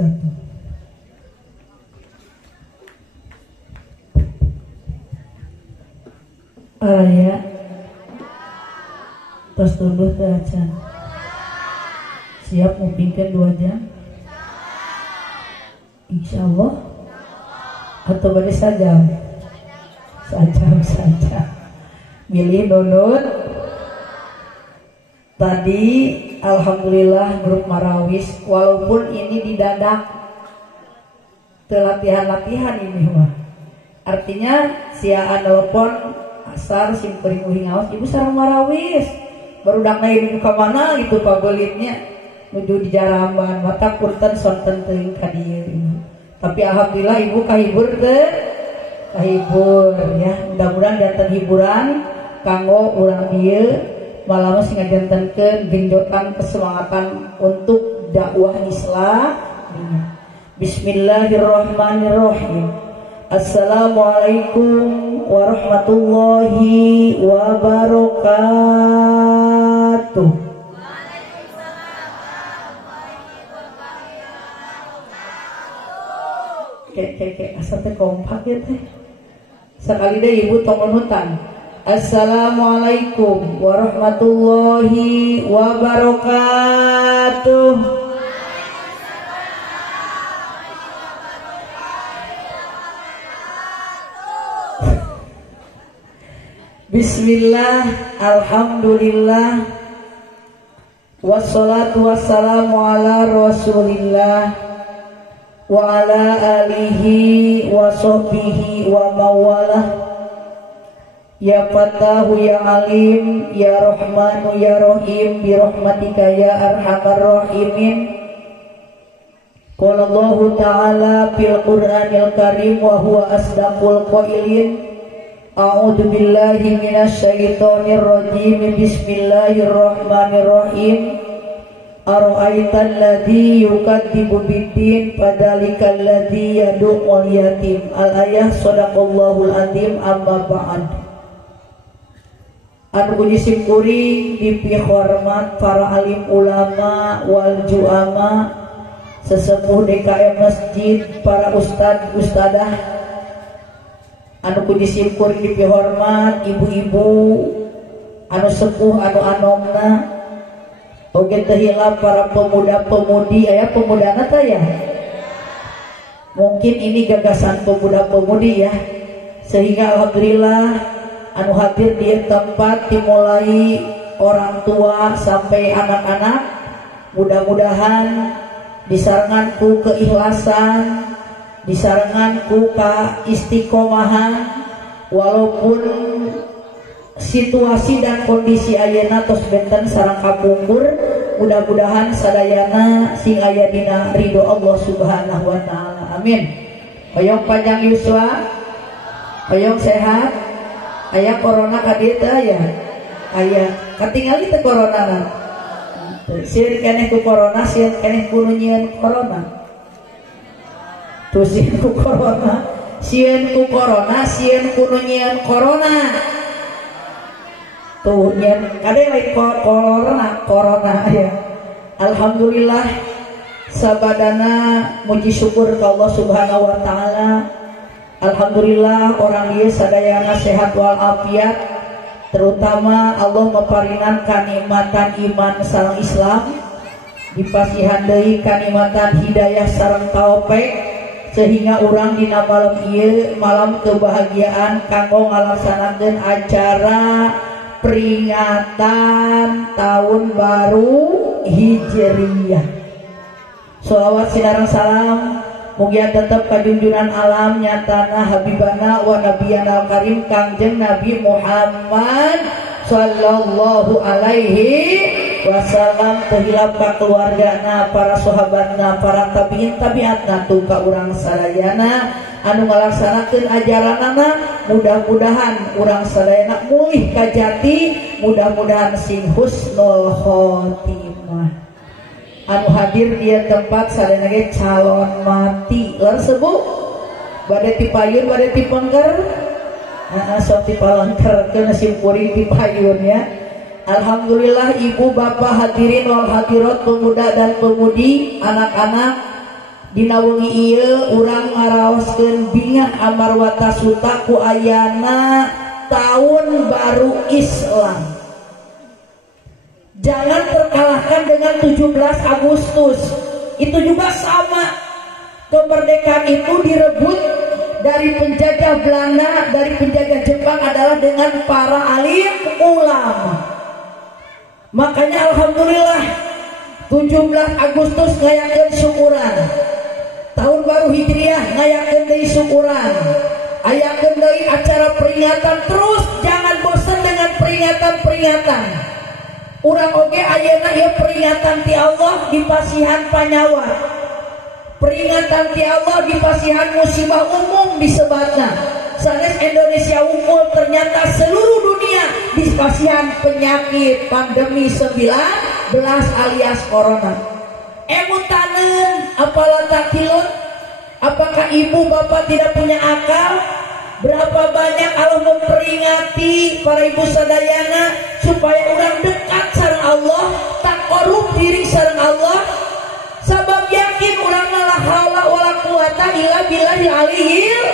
Jatuh. Araya tos tunduh teh acan. Siap ngupingkeun 2 jam? Insyaallah. Atau bade sajam? Sajam saja. Milih donut. Tadi alhamdulillah grup Marawis, walaupun ini didadak latihan-latihan ini mah. Artinya siaan telepon asar simpering uing awas ibu sareng Marawis. Barudak na ibu ka mana gitu pagolitnya nuju di Jaramban mata punten sonten teuing ka dieu. Tapi alhamdulillah ibu kahibur teh. Kahibur ya. Mudah-mudahan janten hiburan kanggo urang dieu malam sing ngajantenkeun genjotan kesemangatan untuk dakwah Islam. Bismillahirrahmanirrahim. Assalamualaikum warahmatullahi wabarakatuh. Kayak asal teh kompak ya teh. Sekali deh ibu tong nunutan. Assalamualaikum warahmatullahi wabarakatuh. Bismillah, alhamdulillah, wassalatu wassalamu ala rasulillah wa ala alihi wa sahbihi wa mawalah. Ya Fatahu ya Alim ya Rahmanu ya Rahim bi rahmatika ya arhamar rahimin. Qala Allah Ta'ala fil Qur'anil Karim wa huwa asdaqul qailin. A'udzu billahi minasy syaithanir rajim. Bismillahirrahmanirrahim. Ara'aital ladzi yukadzibu biddin fadzalikal ladzi yad'ul yatim. Al-ayah shadaqallahul azim. Amma ba'd. Anu disim kuring dipi hormat para alim ulama wal juama, sesepuh DKM masjid, para ustad ustadah. Anu disim kuring dipi hormat ibu-ibu anu sepuh anu anomna. Oge teu hilap para pemuda-pemudi aya pemudana teh ya. Mungkin ini gagasan pemuda-pemudi ya. Sehingga alhamdulillah anu hadir di tempat dimulai orang tua sampai anak-anak, mudah-mudahan disarengan ku keikhlasan, disarengan ku istiqomahan, walaupun situasi dan kondisi ayeuna tos benten sareng kapungkur, mudah-mudahan sadayana sing aya dina ridho Allah Subhanahu wa taala. Amin. Hoyong panjang yuswa, hoyong sehat. Aya corona ka dieu teh aya. Aya. Katingali teh coronana. Sieun keneh ku corona, sieun keneh ku nyieun corona. Tuh sieun ku corona, sieun ku corona, sieun ku nyieun corona. Tuh nyieun kade lain corona ya. Alhamdulillah sabadana muji syukur ka Allah Subhanahu wa taala. Alhamdulillah orang dia sadayana sehat walafiat, terutama Allah meparinan kanikmatan iman sareng Islam, dipasihan deui kanikmatan hidayah sareng taufik, sehingga orang dina malam ieu malam kebahagiaan kanggo ngalaksanakeun acara peringatan tahun baru Hijriyah. Sholawat sinareng salam mugia tetap kajunjunan alam nyatana habibana wa nabiyana karim kangjeng Nabi Muhammad sallallahu alaihi wasallam, tehilap ka keluargana, para sahabatna, para tabiin tabiatna tuh ka urang sadayana anu ngalaksanakeun ajaranana. Mudah-mudahan urang sadayana mulih ka jati, mudah-mudahan sing husnul khotimah. Anu hadir dia tempat sadayana ge calon mati lersebut bade ti payun bade ti pengker sok ti palengkerkeun simpuring ti payun ya. Alhamdulillah ibu bapak hadirin wal hadirat, pemuda dan pemudi, anak-anak, Dina wengi ieu urang ngaraoskeun bingah amarwata suta ku ayana tahun baru Islam. Jangan terkalahkan dengan 17 Agustus. Itu juga sama. Kemerdekaan itu direbut dari penjajah Belanda, dari penjajah Jepang adalah dengan para alim ulama. Makanya alhamdulillah 17 Agustus ngayakeun syukuran. Tahun baru Hijriah ngayakeun deui syukuran. Ayakeun deui acara peringatan, terus jangan bosan dengan peringatan-peringatan. Urang oge ayeuna ieu peringatan ti Allah di pasihan panyawa. Peringatan ti Allah di pasihan musibah umum disebatna. Sanes Indonesia unggul, ternyata seluruh dunia di pasihan penyakit pandemi 19 alias corona. Emutaneun apalah takilun? Apakah ibu bapak tidak punya akal? Berapa banyak Allah memperingati para ibu sadayana supaya orang dekat sareng Allah, tak korup diri sareng Allah. Sabab yakin orang la haula wala quwata illa billahil aliyil.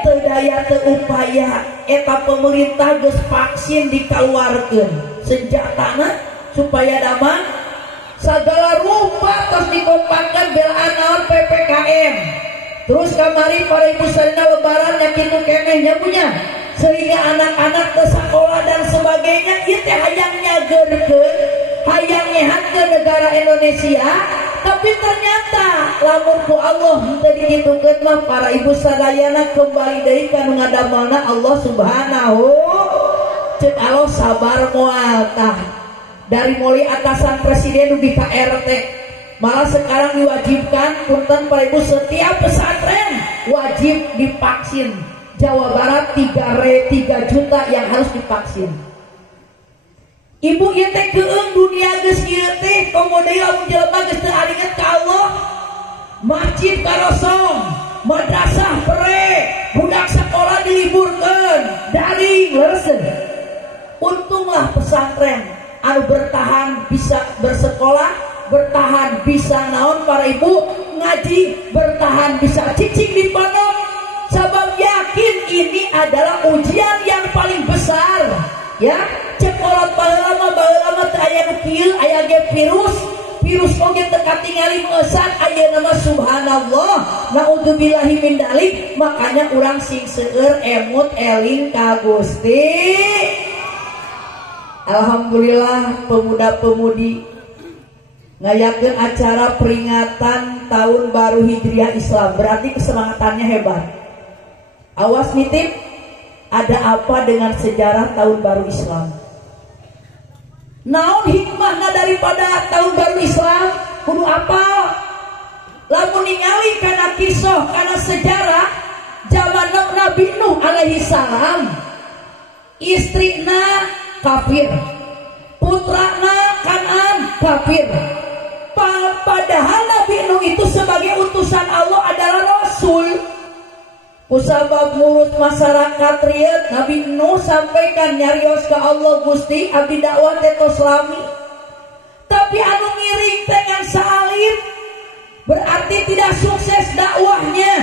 Teu daya teu upaya eta pemerintah geus vaksin dikaluarkeun. Senjatana supaya damang segala rupa tos dikompakan belaan naon PPKM. Terus kamari para ibu sadayana lebaran nya kitu kenehnya punya, sehingga anak-anak ke sekolah dan sebagainya. Ieu teh hayang nyageurkeun, hayang nyehatkeun negara Indonesia. Tapi ternyata lamun ku Allah teu digitukeun mah para ibu sadayana kembali deui ka nu ngadamelna Allah Subhanahu. Ceuk Allah sabar moal tah. Dari mulai atasan presiden ugi ka RT, malah sekarang diwajibkan punten para ibu setiap pesantren wajib divaksin. Jawa Barat 3 juta yang harus divaksin. Ibu ieu teh keung dunia geus ieu teh komo deui lamun jelema geus teu aringet ka Allah. Masjid karosong, madrasah pere, budak sekolah diliburkeun, daring leureun. Untunglah pesantren anu bertahan bisa bersekolah, bertahan bisa naon para ibu ngaji, bertahan bisa cicing di pondok. Sabab yakin ini adalah ujian yang paling besar. Ya, cekolot baheula teh aya nu kieu, aya ge virus oge teu katingali meungesan ayeuna mah subhanallah. Naudzubillahi min dalik. Makanya urang sing seueur emut eling ka Gusti. Alhamdulillah pemuda-pemudi ngayakeun acara peringatan tahun baru Hijriah Islam, berarti kesemangatannya hebat. Awas nitip, ada apa dengan sejarah tahun baru Islam? Naon hikmahna daripada tahun baru Islam? Kudu apa? Lamun ningali kana kisah, kana sejarah zaman Nabi Nuh alaihi salam, istrina kafir, putrana Kanan kafir. Padahal Nabi Nuh itu sebagai utusan Allah adalah Rasul. Kusabab mulut masyarakat riet Nabi Nuh sampaikan nyarios ke Allah, Gusti abdi dakwah tetos lami. Tapi anu ngiring dengan salib, berarti tidak sukses dakwahnya,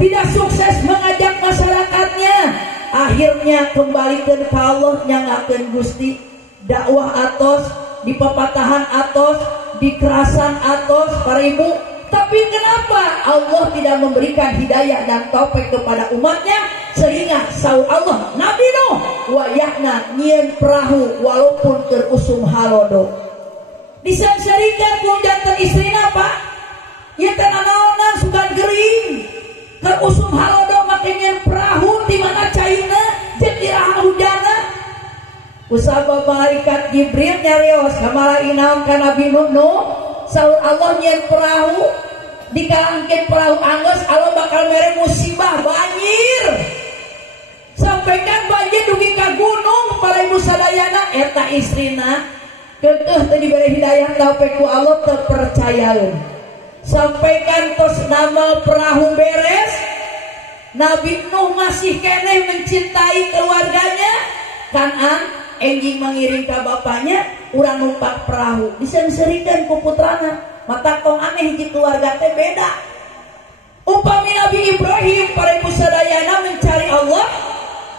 tidak sukses mengajak masyarakatnya. Akhirnya kembali ke Allah, nyangakeun Gusti dakwah atos, di pepatahan atos, di kerasan atos para ibu. Tapi kenapa Allah tidak memberikan hidayah dan taufik kepada umatnya? Sehingga saur Allah, Nabi Nuh wayahna nyieun perahu walaupun terusum halodo. Disangsarikan ku janten istrina Pak, ieu teh naonan sugan gering, terusum halodo make nyieun perahu di mana caina jeung iraha hujana. Kusabab malaikat Jibril nyarios ka malainaon ka Nabi Nuh, saur Allah nyieun perahu, dikalangkeun perahu anggeus Allah bakal mere musibah banjir. Sampaikan banjir dugi ka gunung para ibu sadayana, eta istrina keukeuh teu dibere hidayah taufik ku Allah teu percayaeun. Sampaikan tos nama perahu beres, Nabi Nuh masih keneh mencintai keluarganya. Kanan enjing mengiring ke bapaknya, urang numpak perahu, disengserikan ku putrana. mata tong aneh hiji keluarga teh beda. Upami Nabi Ibrahim para ibu sadayana mencari Allah,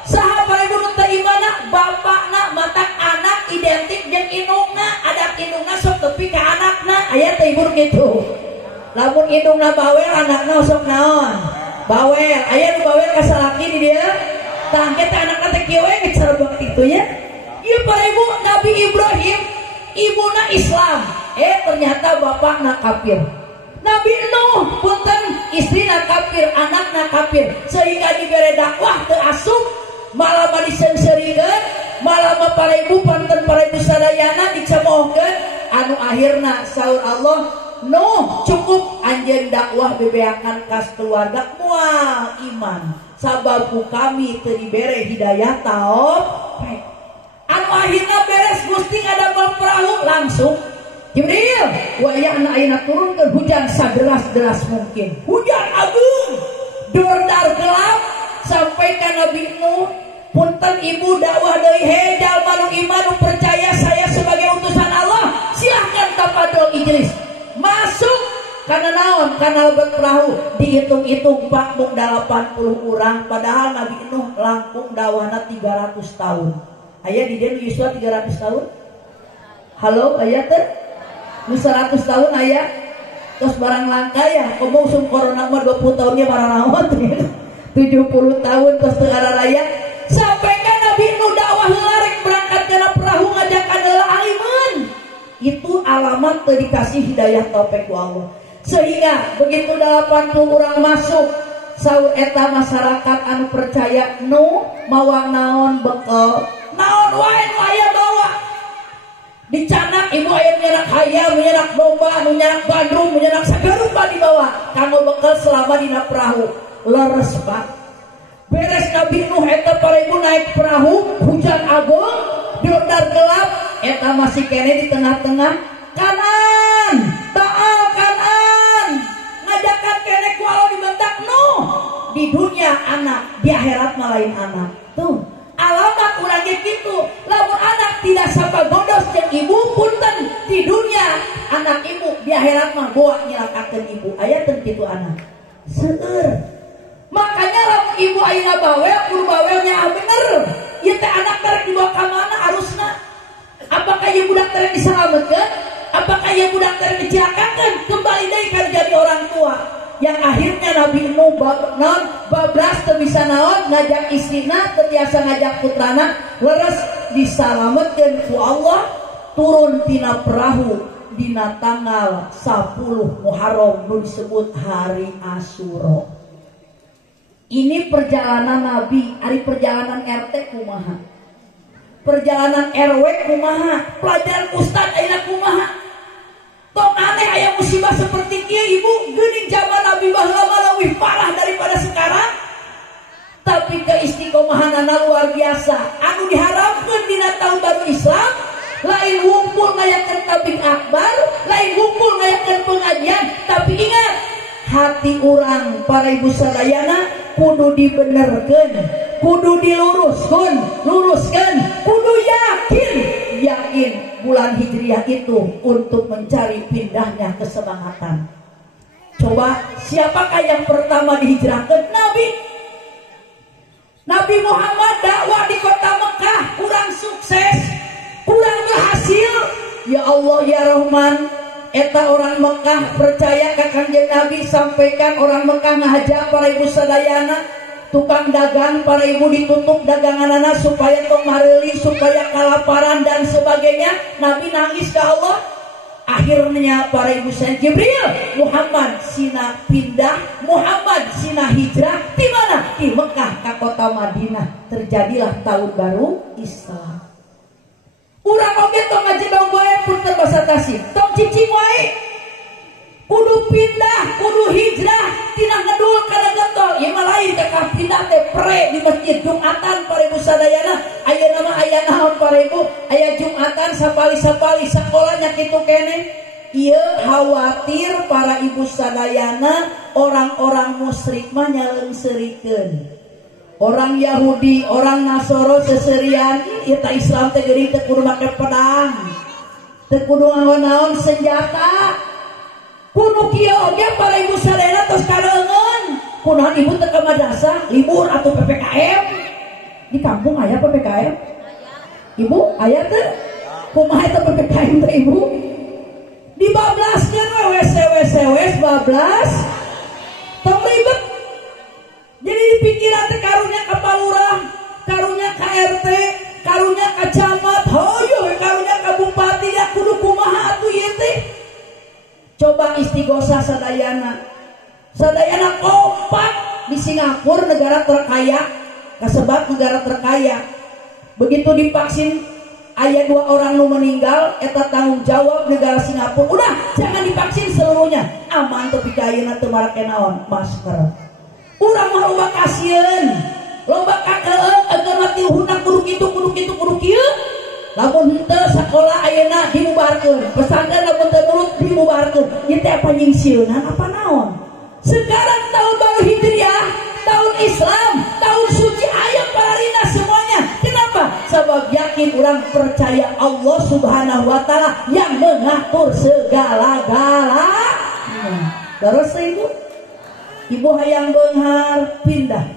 saha para ibu nu teu imana bapakna matak anak identik jeung indungna, adat indungna sok tepi ka anakna, aya teh ibu kitu. Lamun indungna bawel anakna sok naon? Bawel. Aya nu bawel ka salaki di dieu. Tah teh anakna teh kieu we ngecerbeuk kitu nya. Ieu para ibu Nabi Ibrahim ibuna Islam, ternyata bapakna kafir. Nabi Nuh punten istrina kafir, anakna kafir, sehingga dibere dakwah teu asup, malah disengseureun, malah para ibu punten para ibu sadayana dicemoohkeun, anu akhirna saur Allah, Nuh cukup anjeun dakwah bebeakan kas keluarga moal iman, sababku kami teu dibere hidayah taufik. Anu akhirna beres Gusti ngadamel perahu langsung Jibril, wayahna ayeuna turunkeun hujan saderas-deras mungkin. Hujan agung, dordar gelap sampai ka Nabi Nuh, punten ibu dakwah deui, he jalma nu iman nu percaya saya sebagai utusan Allah, silahkan tapadol Idris. Masuk kana naon? Kana lebet perahu, dihitung-hitung pak mung 80 urang, padahal Nabi Nuh langkung dakwahna 300 tahun. Aya di dieu Yusua 300 tahun? Halo, aya teh? 100 tahun aya terus barang langka ya komo usum corona mah 20 tahunnya marah naon 70 tahun terus teu raya sampai kan Nabi Nuh dakwah larek berangkat kana perahu ngajak adalah aliman. Itu alamat teu dikasih hidayah taufik ku Allah. Sehingga begitu 80 orang masuk, saur eta masyarakat anu percaya Nuh mawang naon bekal naon wae nu aya bawa. Dicanak ibu ayam menyenak hayam, menyenak domba, menyenak bandung, menyenak sagarupa dibawa kanggo bekal selama dina perahu. Leres pak. Beres Nabi Nuh eta para ibu naik perahu, hujan agung, dordar gelap, eta masih kene di tengah-tengah. Kanan, taal kanan. Ngajakan kene ku Allah dibentak Nuh. Di dunia anak, di akhirat lain anak. Tuh. Alamat urangnya gitu. Lamun anak tidak sapa godos jeung ibu punten di dunia anak ibu, di akhirat mah boa nyelakakeun ibu. Aya teu kitu anak. Seueur. Makanya lamun ibu ayeuna bawel, kudu bawelnya bener. Ieu teh anak karek dibawa ka mana arusna? Apakah ieu budak karek disalametkeun? Apakah ieu budak karek dicilakakeun? Kembali deui ka jadi orang tua. Yang akhirnya Nabi Nuh bablas teu bisa naon ngajak istrina, teu biasa ngajak putrana, leres disalametkeun ku Allah, turun tina perahu dina tanggal 10 Muharram nu disebut hari Asyura. Ini perjalanan Nabi, ari perjalanan RT kumaha? Perjalanan RW kumaha? Pelajaran ustad ayeuna kumaha? Tong aneh aya musibah seperti kieu ibu, geuning zaman Nabi baheula mah leuwih parah daripada sekarang. Tapi keistiqomahanana luar biasa. Anu diharapkeun dina tahun baru Islam, lain ngumpul ngayakeun tabligh akbar, lain ngumpul ngayakeun pengajian, tapi ingat, hati urang para ibu sadayana kudu dibenerkeun, kudu diluruskeun, kudu yakin bulan Hijriah itu untuk mencari pindahnya kesemangatan. Coba siapakah yang pertama dihijrahkan? Nabi Muhammad dakwah di kota Mekah kurang sukses, kurang berhasil. Ya Allah ya Rahman, eta orang Mekah percaya ka Kanjeng Nabi, sampaikan orang Mekah ngajak para ibu sadayana, tukang dagang para ibu ditutup daganganana supaya tong mareuli, supaya kalaparan dan sebagainya. Nabi nangis ke Allah. Akhirnya para ibu saya Jibril, Muhammad sina pindah, Muhammad sina hijrah di mana? Di Mekah ke kota Madinah. Terjadilah tahun baru Islam. Urang oge tong ngajedong wae punten basa Tasik, tong cicing wae. Kudu pindah, kudu hijrah, tina ngedul kana getol. Ieu mah lain teh ka pindah teh pre di masjid Jumatan para ibu sadayana. Ayeuna mah aya naon para ibu? Aya Jumatan sapali-sapali sakolanya kitu kene. Ieu khawatir para ibu sadayana orang-orang musyrik mah nyaleungseurikeun. Orang Yahudi, orang Nasoro seserian, ieu teh Islam teh geuning teh kudu make pedang. Teu kudu naon senjata. kudu kieu oge para ibu sadayana tos kareungeun kunaon ibu teu ka madrasah libur atau PPKM di kampung aya PPKM ibu aya teu kumaha eta PPKM teh ibu dibablaskeun we WC bablas tong ribet jadi dipikiran teh karunya ka palurah karunya ka RT karunya ka camat hoyo karunya ka bupati ya kudu kumaha atuh ieu teh coba istighosah sadayana kompak di Singapura negara terkaya kasebat negara terkaya begitu divaksin aya 2 orang nu meninggal eta tanggung jawab negara Singapura udah jangan divaksin seluruhnya aman tapi ayeuna teu marake naon masker urang mah loba kasieun loba kakeung agar mati hunang kudu kitu lamun henteu sakola ayeuna dibubarkeun pesantren lamun teu nurut dibubarkeun ieu teh apa nyingsieunan apa naon sekarang tahun baru Hijriah tahun Islam tahun suci aya pararina semuanya kenapa sebab yakin orang percaya Allah Subhanahu wa taala yang mengatur segala-galanya terus ibu hayang beunghar pindah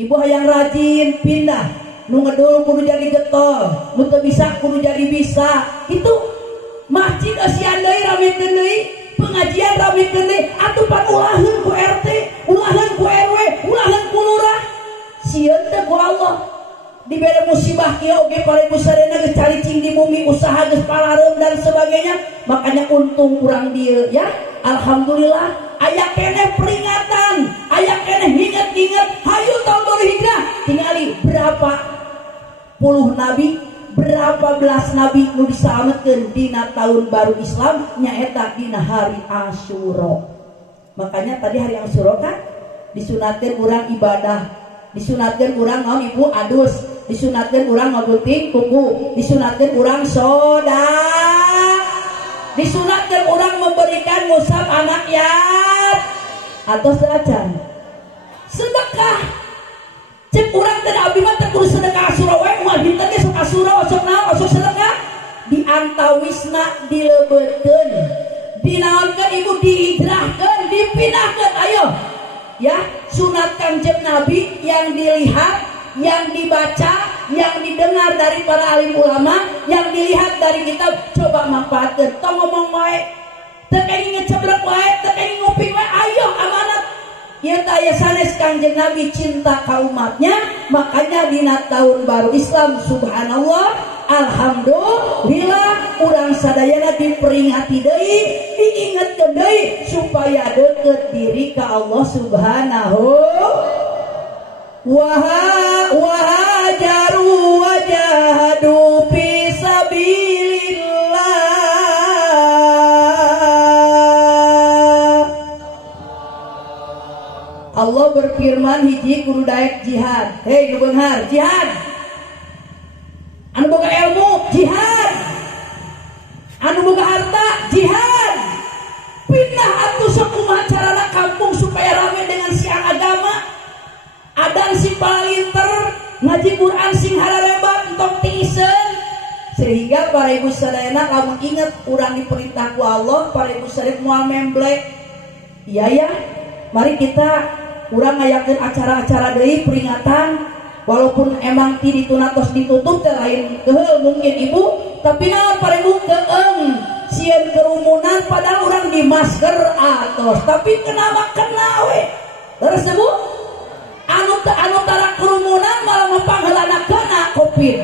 ibu hayang rajin pindah nu ngedul kudu jadi getol nu teu bisa kudu jadi bisa itu masjid asian deui ramekeun deui pengajian ramekeun deui atuh pan ulaheun ku RT ulaheun ku RW ulaheun ku lurah sieun teh ku Allah dibere musibah kieu oge para ibu sadayana geus calicing di bumi usaha geus palarem dan sebagainya makanya untung urang dieu ya alhamdulillah aya keneh peringatan aya keneh inget-inget hayu tahun baru hijrah tingali berapa puluh nabi berapa belas nabi nu disalametkeun dina tahun baru Islam nyaeta dina hari Asyura makanya tadi hari Asyura kan disunatkeun urang ibadah disunatkeun urang naon ibu adus disunatkeun urang ngagunting kuku disunatkeun urang disunatkeun urang memberikan musab anak atau sedekah cek urang teh abdi mah teh kudu sedekah Asyura we moal dinten ge sok Asyura sok naon sok sedekah diantawisna dilebeuteun dinaonkeun ibu dihijrahkeun dipindahkeun ayo ya sunat Kanjeng Nabi yang dilihat yang dibaca yang didengar dari para alim ulama yang dilihat dari kitab coba manfaatkeun tong ngomong wae teu kenging ngeceblek wae teu kenging nguping wae ayo amanat ieu teh aya sanes Kanjeng Nabi cinta ka umatnya makanya dina tahun baru Islam subhanallah alhamdulillah urang sadayana diperingati deui diingetkeun deui supaya deukeut diri ka Allah subhanahu wahajaru wajahadu fisabilillah Allah berfirman hiji kudu daek jihad hei nu beunghar jihad anu boga ilmu jihad anu boga harta jihad pindah atuh sok kumaha carana kampung supaya rame dengan siar agama adan si palinter ngaji Quran sing haralebat entong tiisen sehingga para ibu sadayana lamun inget urang diperintah ku Allah para ibu sadayana moal memblek iya ya mari kita urang ngayakeun acara-acara deui peringatan walaupun emang ti dituna tos ditutup teh lain keheul mungkin ibu tapi naon para ibu keeng sieun kerumunan padahal urang di masker atos tapi kenapa kena we terus ibu anu tara kerumunan malah mapangheulana kena covid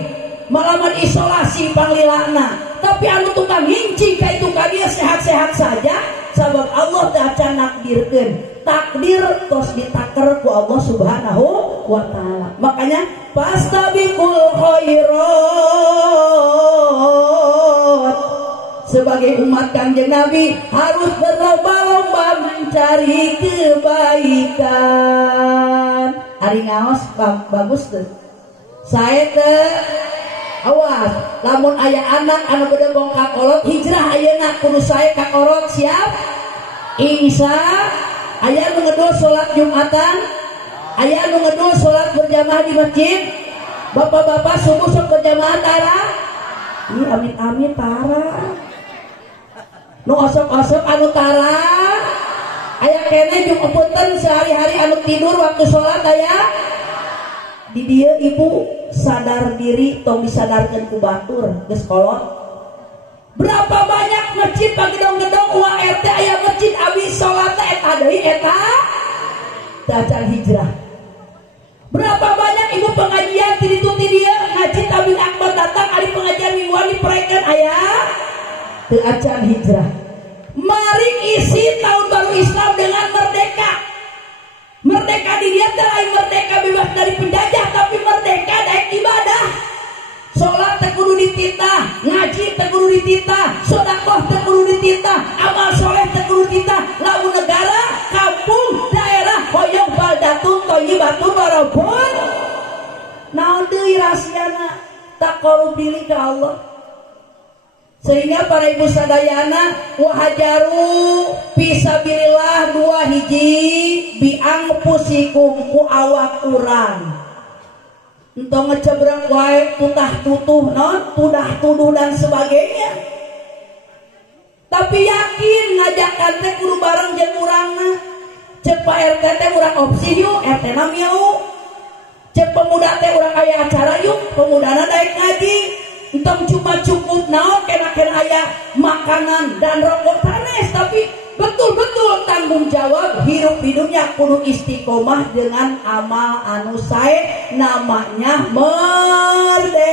malah mengisolasi panglilana tapi anu tukang hincing ka itu ka dieu sehat-sehat saja sabab Allah teh acan nakdirkeun takdir tos ditaker ku Allah subhanahu wa ta'ala makanya fastabiqul khairat sebagai umat Kanjeng Nabi harus berlomba-lomba mencari kebaikan ari ngaos bagus tuh saya teh awas lamun aya anak anu beudeung bong kakolot hijrah ayeuna kudu sae kakolot siap insya aya nu ngedul salat Jumatan aya nu ngedul salat berjamaah di masjid bapak-bapak subuh sok berjamaah tara ih amit-amit tara nu osok-osok anu tara aya kene jeung punten sehari-hari anu tidur waktu sholat aya di dieu ibu sadar diri tong disadarkeun ku batur geus kolot. Berapa banyak masjid pagedong-gedong uang RT aya masjid abis sholat eta deui eta dacan hijrah. Berapa banyak ibu pengajian ti dia ngaji tabligh akbar datang ari pengajian mingguan diprekeun aya teu acan hijrah. Mari isi tahun baru Islam dengan merdeka. Merdeka di dia teh lain merdeka bebas dari penjajah, tapi merdeka daek ibadah. Sholat teh kudu dititah, ngaji teh kudu dititah, sedekah teh kudu dititah, amal soleh teh kudu dititah. Lamun negara, kampung, daerah hoyong baldatun thayyibatun warabun. Naon deui rahasiana taqarrub diri ka Allah. Sehingga para ibu sadayana wahajaru fisabilillah dua hiji biangpusikum ku awak urang. Entong ngecebrang wae tutah tutuh non tudah tuduh dan sebagainya. Tapi yakin ngajakan teh kudu bareng jeung urangna. Cek Pak RT teh urang opsi yuk, RT na miau. Cek pemuda teh urang aya acara yuk, pemudana daek ngaji. Entong cuma cukup naon kena aya makanan dan rokok sanes, tapi betul-betul tanggung jawab hirup hidupnya kudu istiqomah dengan amal anu sae, namanya merdeka.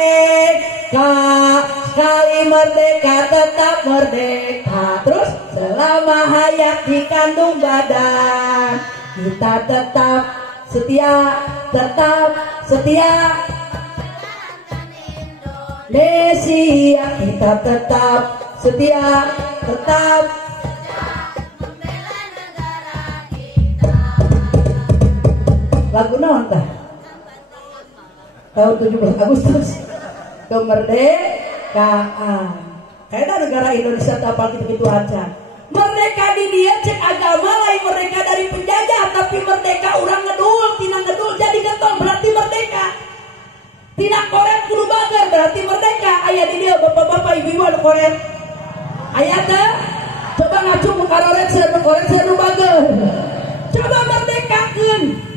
Sekali merdeka tetap merdeka. Terus selama hayat dikandung badan kita tetap setia, Desia kita tetap setia, lagu naon tah? Tahun 17 Agustus kemerdekaan. Kayaknya negara Indonesia tapal gitu-gitu aja. Merdeka di dia cek agama lain merdeka dari penjajah, tapi merdeka orang ngedul, tina ngedul jadi getol berarti merdeka. Tina koret kudu bager berarti merdeka. Aya di dia bapak-bapak ibu-ibu anu koret. Aya teh coba ngacu muka koret seueur bager. Coba merdekakeun.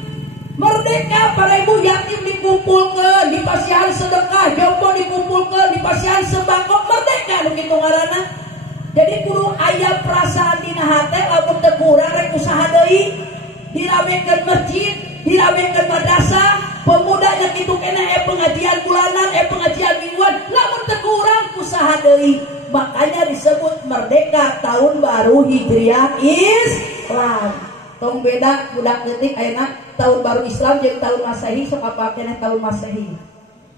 Merdeka para ibu yatim dikumpulkeun, dipasihan sedekah, jompo dikumpulkeun, dipasihan sembako, merdeka nu kitu ngaranna. Jadi kudu aya perasaan dina hate lamun teu kurang rek usaha deui. Diramekeun masjid, diramekeun madrasah, pemudanya kitu kene pengajian bulanan, pengajian mingguan, lamun teu kurang usaha deui. Makanya disebut merdeka tahun baru Hijriah Islam. Tong beda budak leutik ayeuna tahun baru Islam jeung tahun Masehi sok apa keneh tahun Masehi.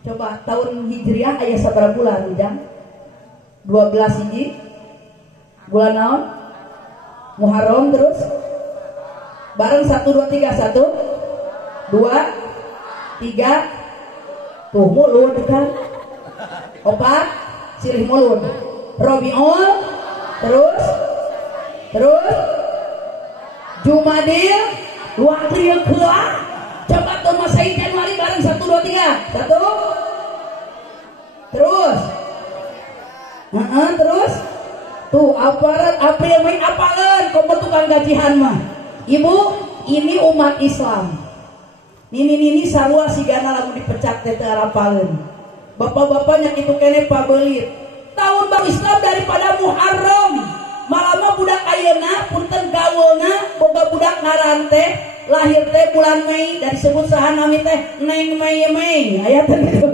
Coba tahun Hijriah aya sabaraha bulan ujang? 12 hiji. Bulan naon? Muharram terus bareng 1 2 3 1 2 3 tuh mulun kan. 4 silih mulun. Rabiul terus Jumadil Wakil kelah. Coba tuh Masehi Januari bareng 1 2 3 1 terus terus tuh aparat April Mei apaan komo tukang gajihan mah. Ibu ini umat Islam nini sarua sigana lamun dipecat teh teu arapaleun. Bapak-bapaknya kitu kene pabelit tahun baru Islam daripada Muharram. Malama budak ayeuna punten gaweulna boga budak ngaran teh lahir teh bulan Mei dan disebut saha nami teh Neng Mei aya teh kitu.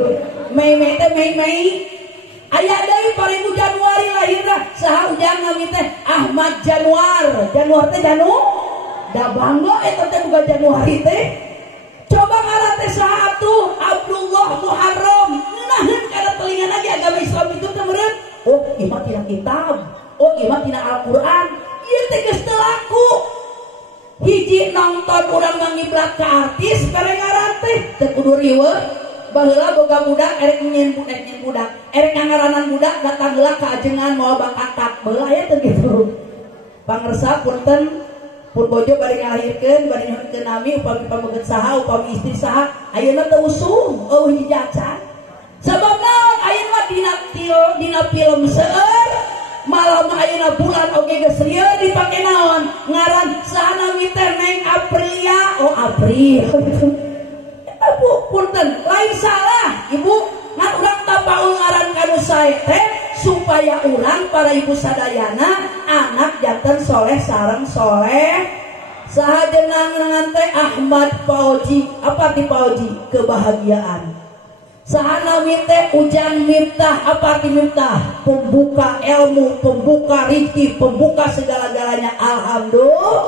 Mei teh Mei aya deui paribu Januari lahirna saha ujang nami teh Ahmad Januar teh Janu da bangga eta teh boga Januari teh. Coba ngaran teh saha atuh Abdullah Muharram ngeunaheun kana telinga lagi agama Islam itu teh meureun. Oh ieu mah tina kitab, oh ieu mah tina Al-Qur'an. Ieu teh geus teu laku. Hiji nonton urang mangiblat ka artis kare ngaran teh teu kudu riweuh. Baheula boga budak erek nyen budak erek ngaranan budak datang heula ka ajengan moal bangkatak baheula aya teh kitu. Pangresa punten pun bojo bari ngalahirkeun bari nyuhunkeun nami upami pameget saha upami istri saha ayeuna teu usum eueuh hijacan. Sabab naon ayeuna dina film seueur malam ayeuna bulan oge geus rieu dipake naon ngaran sahanami teh Neng Aprilia. Oh April Ibu punten lain salah Ibu ngan urang tapaul ngaran kanu sae teh supaya urang para ibu sadayana anak janten soleh sareng soleh. Saha jenengan teh Ahmad Fauji. Apa ti Fauji? Kebahagiaan. Saha nami teh Ujang Miftah. Apa ti Miftah? Pembuka ilmu, pembuka rezeki, pembuka segala-galanya. Alhamdulillah.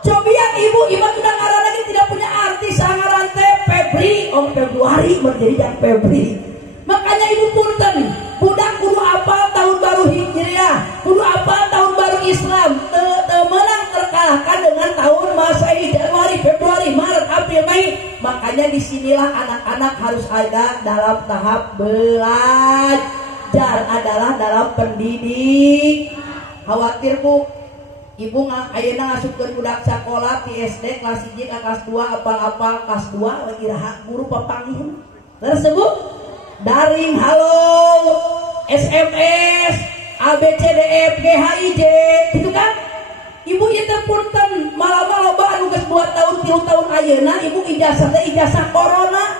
Cobian ibu udah ngaran lagi tidak punya arti. Saha ngaran teh Febri. Oh Februari menjadi yang Febri. Makanya ibu punten, budak kudu apa tahun baru Hijriah, kudu apa tahun baru Islam, menang terkalahkan dengan tahun Masehi Januari, Februari, Maret, April, Mei. Makanya disinilah anak-anak harus ada dalam tahap belajar, adalah dalam pendidik. Khawatir bu, ibu ayeuna ngasupkeun budak sekolah di SD kelas 1 ke kelas 2 apal-apal kelas 2 lagi raha guru papanggih tersebut. Daring halo SMS ABCDF GHIJ gitu kan. Ibu itu punten malam-malam anu geus 2 tahun 3 tahun ayeuna ibu ijazah teh ijazah corona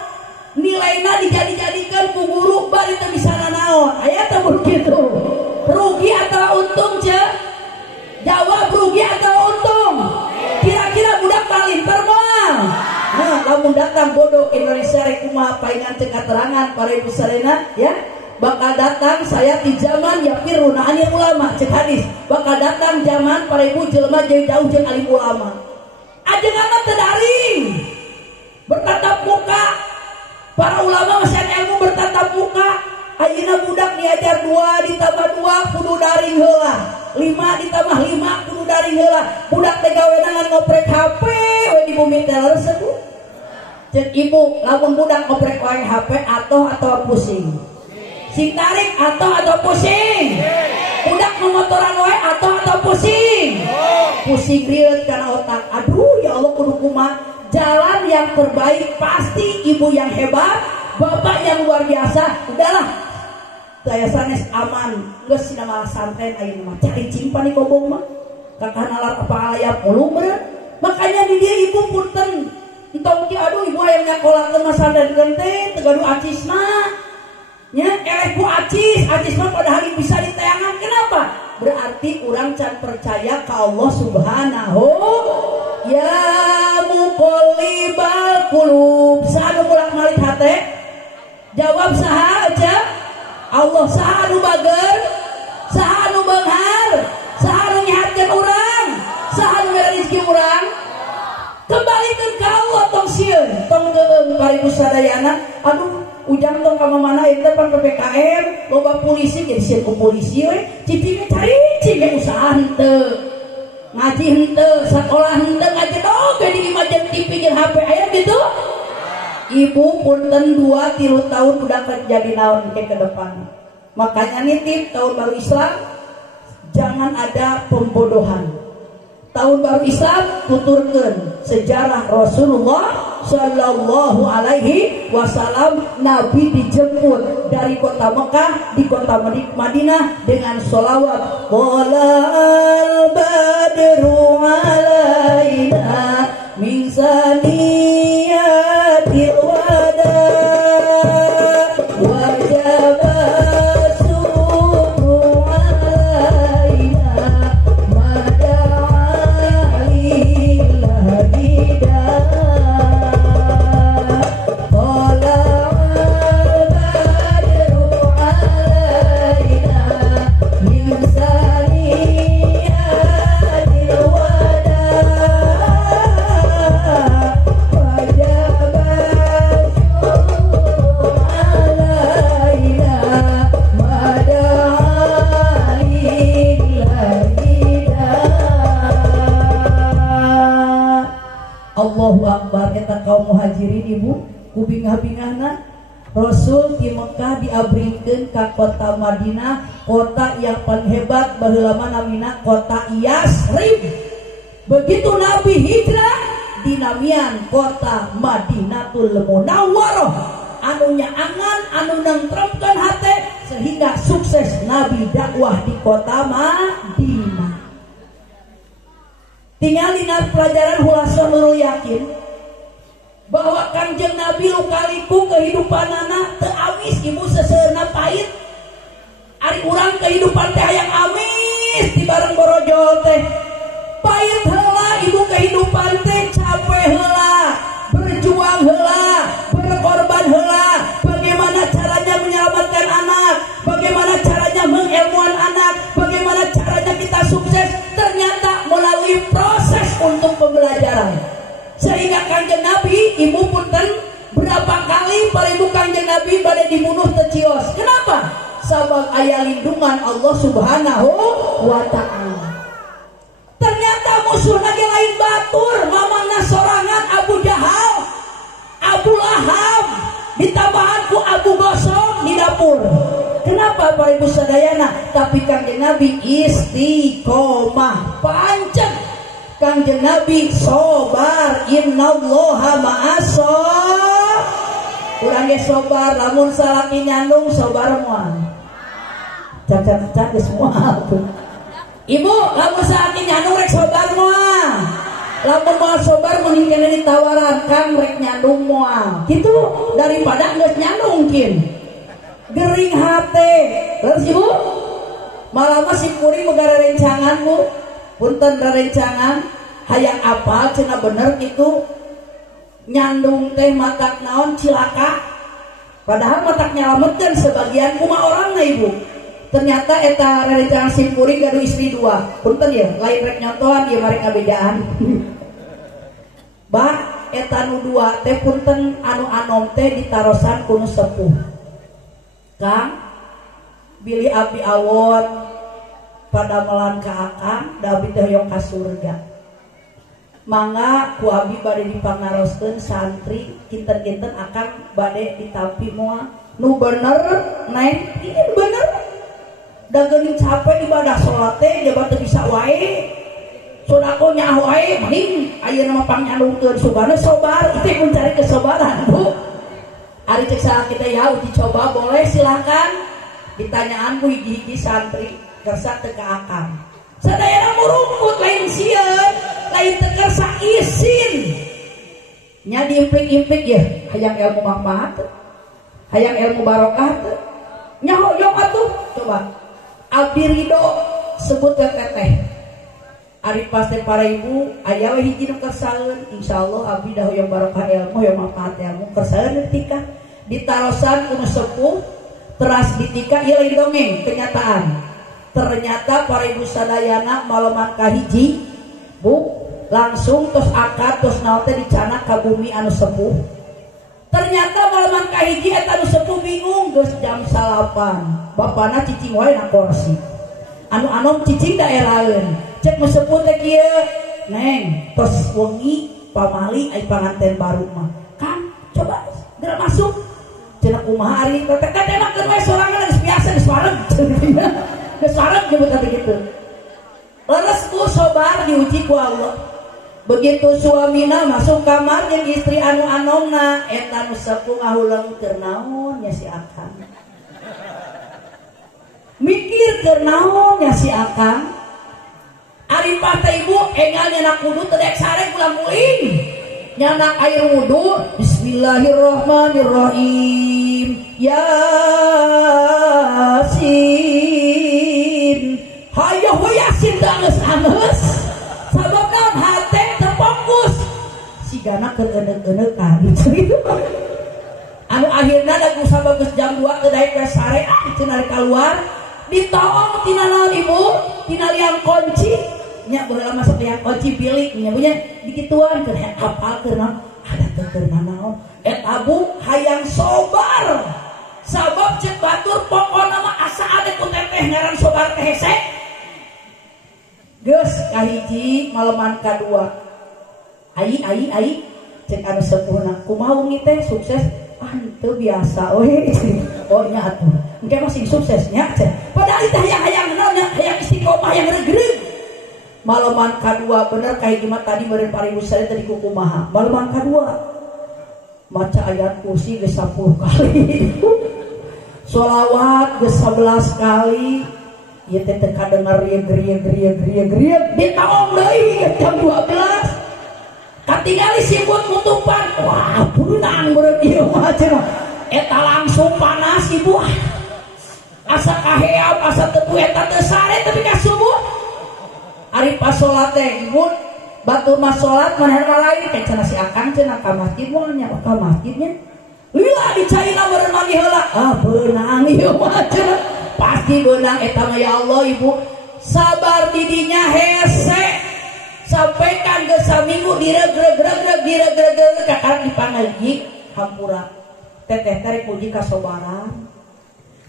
nilaina dijadi-jadikeun ku guru bari teu bisa nanaon aya teh begitu. Rugi atau untung ce? Jawab rugi atau untung? Kira-kira budak palinter moal. Nah, lamun datang bodoh Indonesia rek kumaha paingan teu katerangan para ibu sadayana ya. Bakal datang saya di zaman yafiruna anil ulama cek hadis. Bakal datang zaman para ibu jelema jauh jeung alim ulama. Ajenganna teu daring. Bertatap muka. Para ulama masih ilmu bertatap muka. Ayeuna budak diajar 2 ditambah 2 kudu daring heula. 5 ditambah 5 kudu daring heula. Budak teh gaweana ngan ngoprek HP we di bumi teh resep. Cek ibu lamun budak ngoprek wae HP atau pusing. Sing tarik atau pusing. Budak memotoran wae atau pusing. Pusing rieuh kana otak. Aduh ya Allah kudu kumaha. Jalan yang terbaik pasti ibu yang hebat, bapak yang luar biasa. Udahlah. Saya sanes aman, geus sina malah santai ayeuna mah. Cari cimpan di kobong mah. Kakak nalar apa aya pulung bener. Makanya di dia ibu punten. Entong ki aduh ibu aya nyakolakeun mah sandankeun teh teu gaduh acisna. Nya eleh ku acis mah pada hari bisa ditayangan. Kenapa? Berarti urang can percaya ka Allah Subhanahu. Ya muqallibal qulub. Saha nu bolak-balik hate? Jawab saha aja? Allah. Saha anu bager, saha anu beunghar, saha anu nyihatkeun urang, saha anu mere rezeki urang. Kembalikeun ka Allah tong sieun, tong geueung paribu sadayana. Aduh, ujang tong ka mana eta pan PPKM, loba polisi jadi sieun ku polisi we, ciping cari cing usaha henteu. Ngaji henteu, sakola henteu, ngaji oge di imah TV jeung HP aya gitu. Ibu punten 2-3 tahun udah jadi naon ke depan. Makanya nitip tahun baru Islam jangan ada pembodohan. Tahun baru Islam tuturkeun sejarah Rasulullah Shallallahu Alaihi Wasallam. Nabi dijemput dari kota Mekah di kota Madinah dengan sholawat Qalal badru alaina min saniyatil wada wajaba syukru alaina mada'illah bidah qalal badru alaina min saniyatil wada Allahu Akbar. Eta kaum muhajirin ibu kubingah-bingahna Rasul di Mekah diabrikeun ka kota Madinah, kota yang paling hebat baheula mah namina kota Yasrib. Begitu Nabi hijrah dinamian kota Madinatul Munawwarah. anunya angan anu nangtremkeun hate sehingga sukses Nabi dakwah di kota Madinah. Tinggal dina pelajaran hulasan nurul yakin bahwa Kangjeng Nabi lukaliku kehidupanana teu awis ibu seseuna pahit. Ari urang kehidupan teh hayang amis di bareng borojol teh. Pahit heula ibu kehidupan teh capek heula, berjuang heula, berkorban heula. Bagaimana caranya menyelamatkan anak? Bagaimana caranya mengilmuan anak? Bagaimana caranya kita sukses? Ternyata melalui proses untuk pembelajaran. Sehingga Kangjeng Nabi, ibu punten berapa kali paribu Kangjeng Nabi badai dibunuh tecios. Kenapa? Sabab aya lindungan Allah Subhanahu wa ta'ala. Ternyata musuh lagi lain batur, mamangna sorangan Abu Jahal, Abu Lahab, ditambahan ku Abu Gosong di dapur. Kenapa paribu sadayana? Tapi Kangjeng Nabi istiqomah pancen. Kangjeng Nabi sobar, innallaha ma'as-sabir. Urang ge sobar, lamun salaki nyandung sobar moal. Cak geus moal tuh. Ibu, lamun salaki nyandung rek sobar moal. Lamun moal sobar mending kene ditawaran, Kang rek nyandung moal. Kitu daripada geus nyandung kin. Gering hate. Terus Ibu, malah si kuring megara rencangan Bu. Punten rerencangan hayang apal cenah bener gitu nyandung teh matak naon cilaka padahal matak nyalametkeun sebagian kumaha orangna Ibu. Ternyata eta rerencangan simkuring gaduh istri dua. Punten ya lain rek nyontohan ieu mari ngabedaan. Bah eta nu dua teh punten anu anom teh ditarosan ku nu sepuh. Kang bilih abdi awon pada melan ka akang da abdi teh hoyong ka surga. Mangga ku abdi bade dipangaroskeun santri kinten-kinten akang bade ditampi moal. Nu bener neng ini bener. Da geuning capek ibadah salat teh jabat teu bisa wae. Sodako nyaho wae mending ayeuna mah pangnyandungkeun subhana sobar itu mencari kesabaran Bu. Ari cek salah kita ya uji coba boleh silakan ditanyaan ku hiji-hiji santri kersa teu ka akang. Sadayana murungkut lain sieun, lain teu kersa isin. Nya diimpik-impik ya, hayang ilmu manfaat teu? Hayang ilmu barokah teu? Nya hoyong atuh coba. Abdi ridho sebut teteh. Ari pas teh para ibu aya we hiji nu kersaeun, insyaallah abdi da hoyong barokah ilmu, hoyong manfaat ilmu kersaeun tika ditarosan kuno sepuh teras ditika ieu lain dongeng kenyataan. Ternyata para ibu sadayana maloman kahiji Bu langsung tos akad tos naon teh dicanak ka bumi anu sepuh. Ternyata maloman kahiji eta anu sepuh bingung geus jam 8. Bapana cicing wae na kursi. Anu anom cicing daeraheun. Cek nu sepuh teh kieu, Neng, tos wengi pamali ai panganten baru mah. Kang, coba geura masuk. Cenah kumaha ari teh tembakkeun wae sorangan geus biasa geus wareg. Geus wareg nyebut tadi kitu. Leres ku sobar diuji ku Allah. Begitu suamina masuk kamar jeung istri anu anomna eta nu sepuh ngahuleng keur naon nya si akang. Mikir keur naon nya si akang. Ari patah ibu engal nyanak wudu tedek sare pulang muing nyanak air wudu bismillahirrahmanirrahim yasin hayo yasin danges anges sabab naon hate terfokus si gana keuneuk-euneuk gitu anu akhirna dagu sabab geus jam 2 teu daek ka sare cenah keluar ditoong tina naon ibu tina liang kunci nya baheula masuk liang kunci bilik nya punya dikituan keur hafal keur naon ada teu keur naon eta Bu hayang sobar sabab cek batur pokona mah asa ade ku teteh ngaran sobar teh hese geus kahiji maleman kadua ai cek anu sepuhna kumaha wengi teh sukses teu biasa we oh nya atuh engke masih suksesnya padahal teh hayang naon hayang istiqomah yang regreg maleman kadua bener kahiji mah tadi beureun paribu sadaya tadi kumaha maleman kadua maca ayat kursi geus 10 kali sholawat geus 11 kali ieu teh teu kadengar rieg ditaong deui jam 12 katingali sibut mutupan wah beunang beureum ieu mah cenah eta langsung panas ibu asa kaheap asa teu eta teu sare tapi ka subuh ari pas salat teh ibu batur mas salat manehna lain teh cenah si akang cenah ka masjid moal nya ka masjidnya lila dicaina beureum mandi heula beunang ieu mah cenah pasti beunang eta mah ya Allah ibu sabar didinya hese sampai kan geus saminggu diregreg kakak dipangaji hampura teteh teh puji kasobaran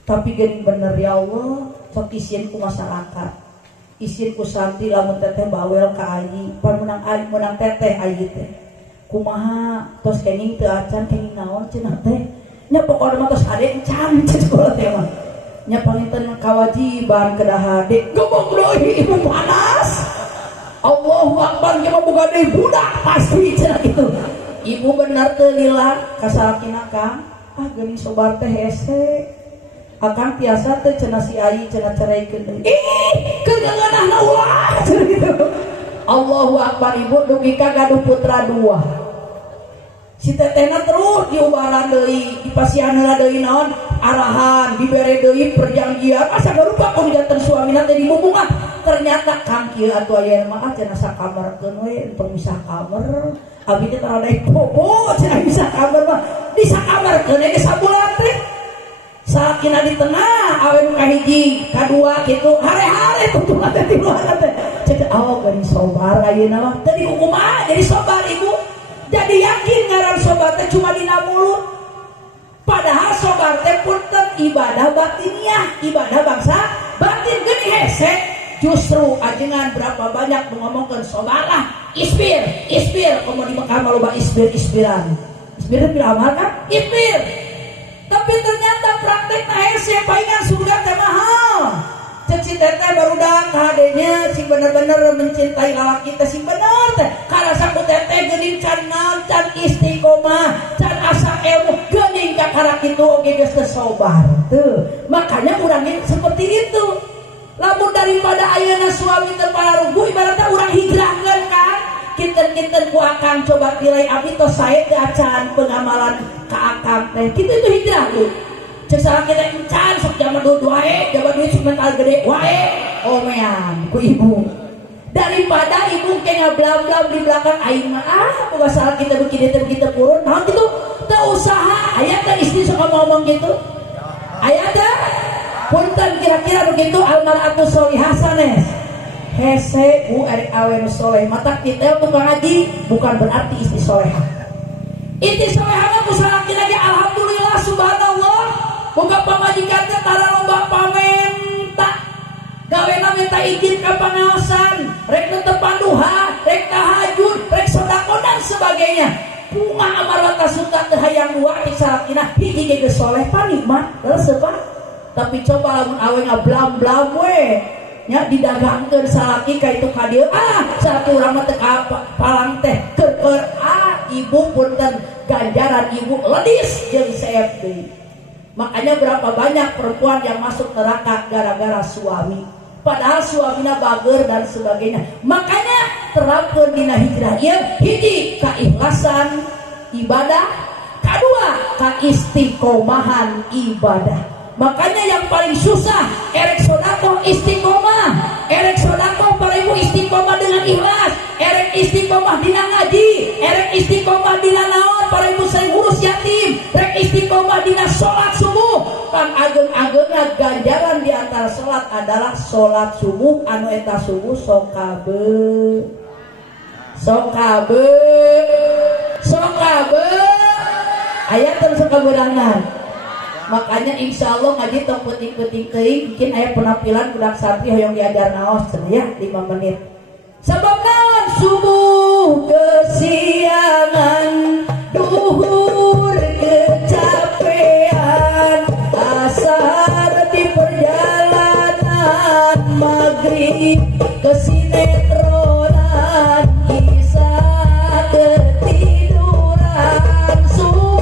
tapi geuning bener ya Allah sok isieun ku masyarakat isieun ku santri lamun teteh bawel ka ayi pan menang teteh ayi teh kumaha tos kenging teu acan kenging naon cenah teh nya pokona mah tos ade encan cenah teh mah nya panginten kawajiban kedah hade gembong deui ibu panas Allahu Akbar jeung boga deui budak pasti cenah kitu ibu bener teu lila kasalakina Kang geuning sobar teh hese akang tiasa teh cenah si ayi cenah ceraikeun deui keungeunahna ulah cenah kitu Allahu Akbar ibu dugi ka gaduh putra 2 si tetehna terus diubaran deui dipasihan heula deui naon arahan dibere deui perjanjian asa garupa kun janten suamina teh dibubungan ternyata Kang kieu atuh aya mah cenah sakamarkeun we untuk misah kamar abi teh tara daek bobo cenah misah kamar mah disakamarkeun ge sabulan teh sakina di tengah awe nu kahiji kadua kitu hare-hare tutulan teh di luar teh cek aw geuning sobar ayeuna mah teu dihukum jadi sobar ibu jadi yakin ngaran sobar teh cuma dina mulut padahal sobar teh punten ibadah batiniah ibadah bangsa batin geuning hese justru ajengan berapa banyak ngomongkeun sobarlah isbir komo di Mekah mah loba isbiran isbir teh amal kan isbir tapi ternyata praktekna hese paingan surga teh mahal ceci teteh barudak ka hadenya si bener-bener mencintai lalaki teh si bener teh karasa ku teteh geuning can naon can istiqomah can asa ilmu geuning ka karak kitu oge geus teu sobar teu makanya urang seperti itu lamun daripada ayeuna suami teu palarugu ibaratna urang hijrahkeun kan kinten-kinten ku akang coba pilih abdi tos sae teh acan pengamalan ka akang teh kitu itu hijrah tuh cek salah kita encan sok jaman duit wae jaman duit semental gede wae omean ku ibu daripada ibu kayak ngablam-blam di belakang aing mah boga salah kita begini kita purun naon kitu teu usaha aya teh istri suka ngomong gitu aya teh punten kira-kira begitu almaratu sholihah sanes hese bu ari awe nu soleh mata kita untuk ngaji bukan berarti istri solehah istri solehah mah kusalah kita ge alhamdulillah subhanallah boga pamajikan teh tara loba pamenta gawena minta izin ka pangaosan rek netepan duha rek tahajud rek sedekah dan sebagainya bunga amarata suka teh hayang dua di salakina hiji ge soleh panikmat resep tapi coba lamun awe ngablam-blam we nya didagangkeun salaki ka itu ka dieu satu urang mah teu palang teh keur ibu punten ganjaran ibu ledis jeung seep deui makanya berapa banyak perempuan yang masuk neraka gara-gara suami padahal suaminya bager dan sebagainya makanya terapkeun dina hijrah ieu hiji keikhlasan ibadah kedua keistiqomahan ibadah makanya yang paling susah erek sodako istiqomah erek sodako para ibu istiqomah dengan ikhlas erek istiqomah dina ngaji erek istiqomah dina naon para ibu sering urus yatim erek istiqomah dina sholat subuh kan ageng-agengna ganjaran di antara sholat adalah sholat subuh anu eta subuh sokabe ayat terus kaberangan makanya insya Allah ngaji tong penting-penting teuing bikin aya penampilan budak santri hoyong diajar naos ya 5 menit sebab naon subuh kesiangan duhur kecapean asar di perjalanan maghrib kesinetron isya ketiduran subuh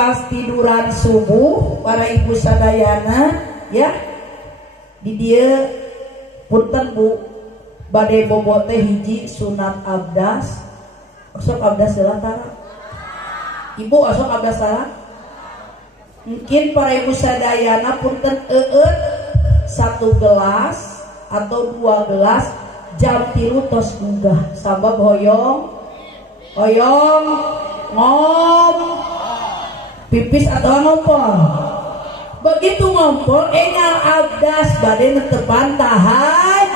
bekas tiduran subuh para ibu sadayana ya di dia punten Bu bade bobote hiji sunat abdas sok abdas heula tara ibu asok abdas tara mungkin para ibu sadayana punten satu gelas atau 2 gelas jam 3 tos munggah sabab hoyong ngom pipis atau ngompol begitu ngompol engal abdas bade netepan tahan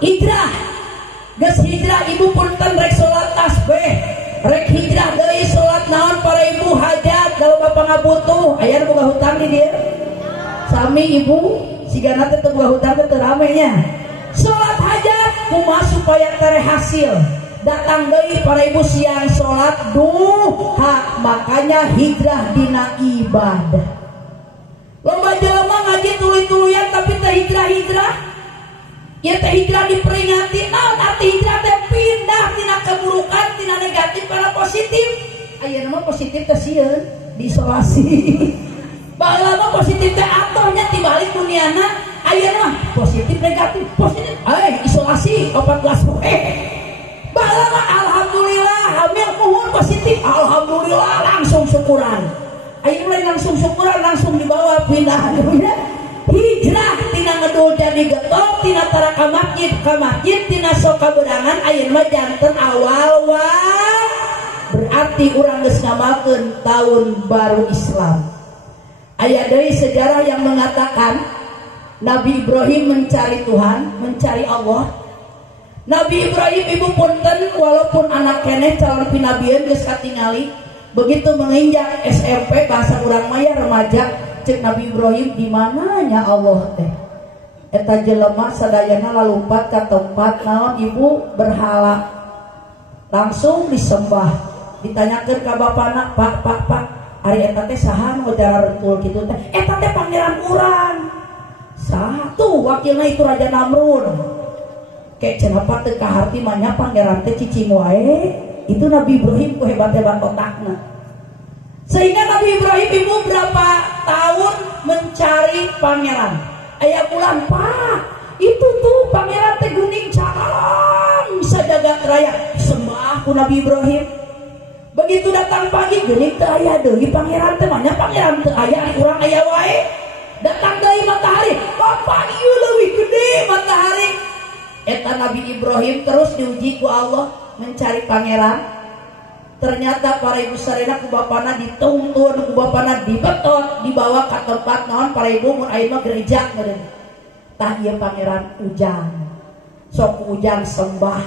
hijrah geus hijrah ibu punten rek salat tasbih rek hijrah deui salat naon para ibu hajat kalau bapak ngabutuh aya nu boga hutang di dieu sami ibu sigana teh teu boga hutang teh rame nya salat hajat kumaha supaya tere hasil datang deui para ibu siang salat duha makanya hijrah dina ibadah loba jelema ngaji tuluy-tuluyan tapi teh hijrah ya teh hijrah diperingati naon arti hijrah teh pindah tina keburukan tina negatif kana positif aya nama positif teh sieun diisolasi baheula mah positif teh atohnya tibalik duniana aya mah positif negatif positif isolasi 14 baheula mah alhamdulillah hamil muhun positif alhamdulillah langsung syukuran aya mulai langsung syukuran langsung dibawa pindah hijrah tina ngedul jadi getol tina tara ka masjid tina sok kaberangan aya mah janten awal berarti urang geus ngamalkeun tahun baru Islam aya deui sejarah yang mengatakan Nabi Ibrahim mencari Tuhan mencari Allah Nabi Ibrahim ibu punten walaupun anak keneh calon pinabieun geus katingali begitu menginjak SMP bahasa urang maya remaja cek Nabi Ibrahim di mananya Allah teh eta jelema sadayana lalumpat ka tempat naon ibu berhala langsung disembah ditanyakeun ka bapana pak ari eta teh saha nu jarareutul kitu teh eta teh pangeran urang satu wakilna itu Raja Namrud kayak cenapa teu kaharti manya pangeran teh cicing wae itu Nabi Ibrahim ku hebat-hebat otakna sehingga Nabi Ibrahim ibu berapa tahun mencari pangeran aya bulan pak itu tuh pangeran teh geuning calang sajagat raya sembah ku Nabi Ibrahim begitu datang pagi geuning teu aya deui pangeran teh manya pangeran teu aya urang aya wae datang deui matahari bapak ieu leuwih gede matahari eta Nabi Ibrahim terus diuji ku Allah mencari pangeran ternyata para ibu sarena ku bapana dituntun ku bapana dibetot dibawa ke tempat naon para ibu mun aya mah gereja meureun tah ieu pangeran Ujang sok Ujang sembah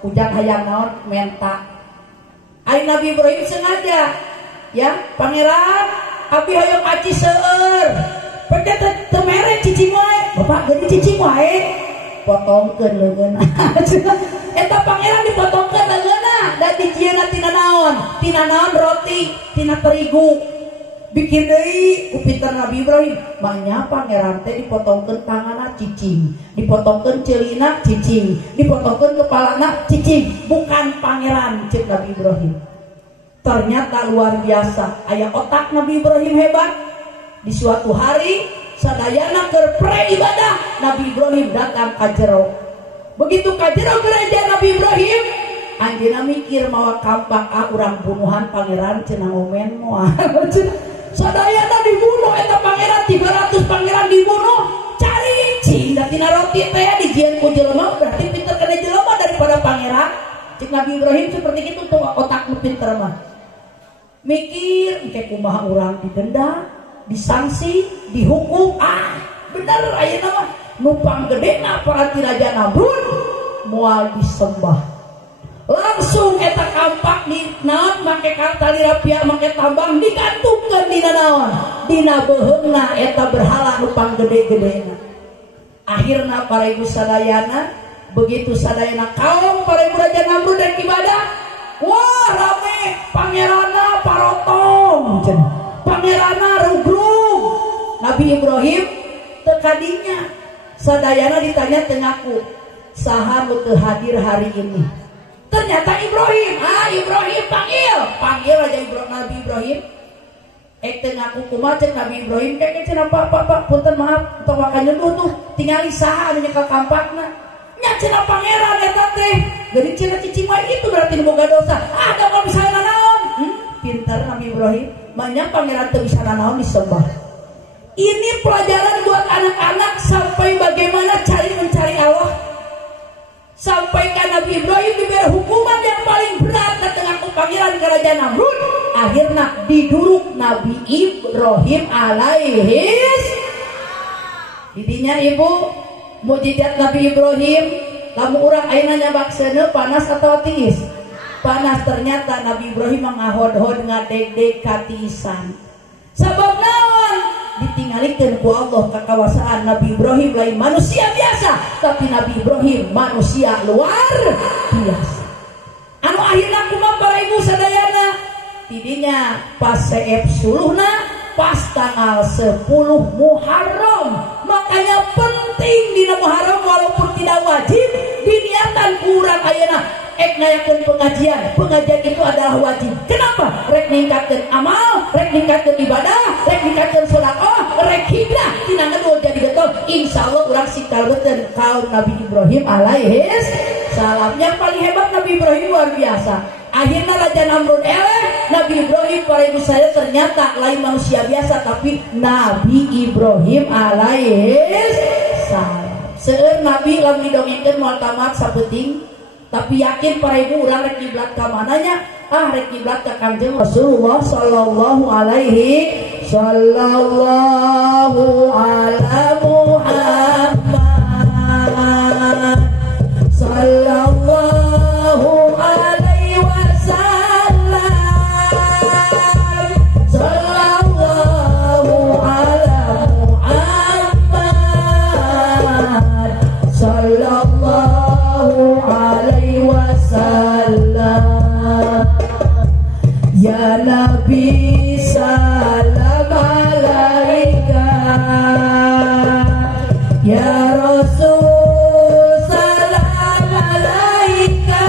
Ujang hayang naon menta ari Nabi Ibrahim sengaja ya pangeran abdi hoyong aci seueur pede teu mere cicing wae bapak geuning cicing wae potongkeun leungeunna eta pangeran dipotongkeun leungeunna da dijieunna tina naon roti tina terigu bikin deui ku pinter Nabi Ibrahim manya pangeran teh dipotongkeun tanganna cicing dipotongkeun ceulina cicing dipotongkeun kepalana cicing bukan pangeran cek Nabi Ibrahim ternyata luar biasa aya otak Nabi Ibrahim hebat di suatu hari sadayana keur ibadah Nabi Ibrahim datang ka jero begitu ka jero gereja Nabi Ibrahim anjeunna mikir mawa kampak urang bunuhan pangeran cenah ngomen moal sadayana dibunuh eta pangeran 300 pangeran dibunuh cari cing da tina roti teh dijieun ku jelema berarti pinter kana jelema daripada pangeran cik Nabi Ibrahim seperti itu tuh otak nu pinter mah mikir engke kumaha urang didenda disanksi dihukum bener ayeuna mah nupang gedena para Raja Namrud moal disembah langsung eta kampak di naon make tali rapia make tambang digantungkeun dina naon dina beuheungna eta berhala nupang gede-gedena akhirna para ibu sadayana begitu sadayana kaum para ibu Raja Namrud dan ibadah wah rame pangeranna parotong pangeranna rugrug Nabi Ibrahim tekadinya sadayana ditanya tengaku saha nu teu hadir hari ini ternyata Ibrahim Ibrahim panggil aja Nabi Ibrahim ngaku kumaha cek Nabi Ibrahim kayak cenah pak punten maaf tong makan nyeduh tuh tingali saha anu nyekel kampakna nya cenah pangeran eta teh geuning cenah cicing mah itu berarti boga dosa ada kalau misalnya naon pintar Nabi Ibrahim banyak pangeran teu bisa naon disembah. Ini pelajaran buat anak-anak sampai bagaimana mencari Allah. Sampaikan Nabi Ibrahim diberi hukuman yang paling berat datang aku pangeran kerajaan Namrud. Akhirnya diduruk Nabi Ibrahim alaihis. Didinya ibu mujizat Nabi Ibrahim. Lamu urang ayeuna nyabakseuna panas atau tiis? Panas. Ternyata Nabi Ibrahim mangahod-hod ngadeg-deg katiisan. Sabab naon? Ditinggalikeun ku Allah kakawasaan Nabi Ibrahim lain manusia biasa, tapi Nabi Ibrahim manusia luar biasa. Anu akhirna kumaha para ibu sadayana? Tidinya pas seep suluhna pas tanggal 10 Muharram. Makanya penting dina Muharram walaupun tidak wajib diniatan kurang ayeuna ek ngayakeun pengajian itu adalah wajib. Kenapa? Rek ningkatkeun amal, rek ningkatkeun ibadah, rek ningkatkeun sedekah, rek hijrah tina ngeuduh jadi getol. Insyaallah urang sikaleuteun kaum Nabi Ibrahim alaihis salam. Yang paling hebat Nabi Ibrahim luar biasa. Akhirnya Raja Namrud eleh, Nabi Ibrahim para ibu saya ternyata lain manusia biasa tapi Nabi Ibrahim alaihis salam. Seueur Nabi lamun didongengkeun moal tamat sapenting. Tapi yakin para ibu urang rek kiblat ka mananya? Rek kiblat ka Kanjeng Rasulullah sallallahu alaihi sallallahu ala Muhammad sallallahu alaihi wasallam sallallahu ala Muhammad sallallahu alaihi wasallam. Ya Nabi salam alaika, ya Rasul salam alaika,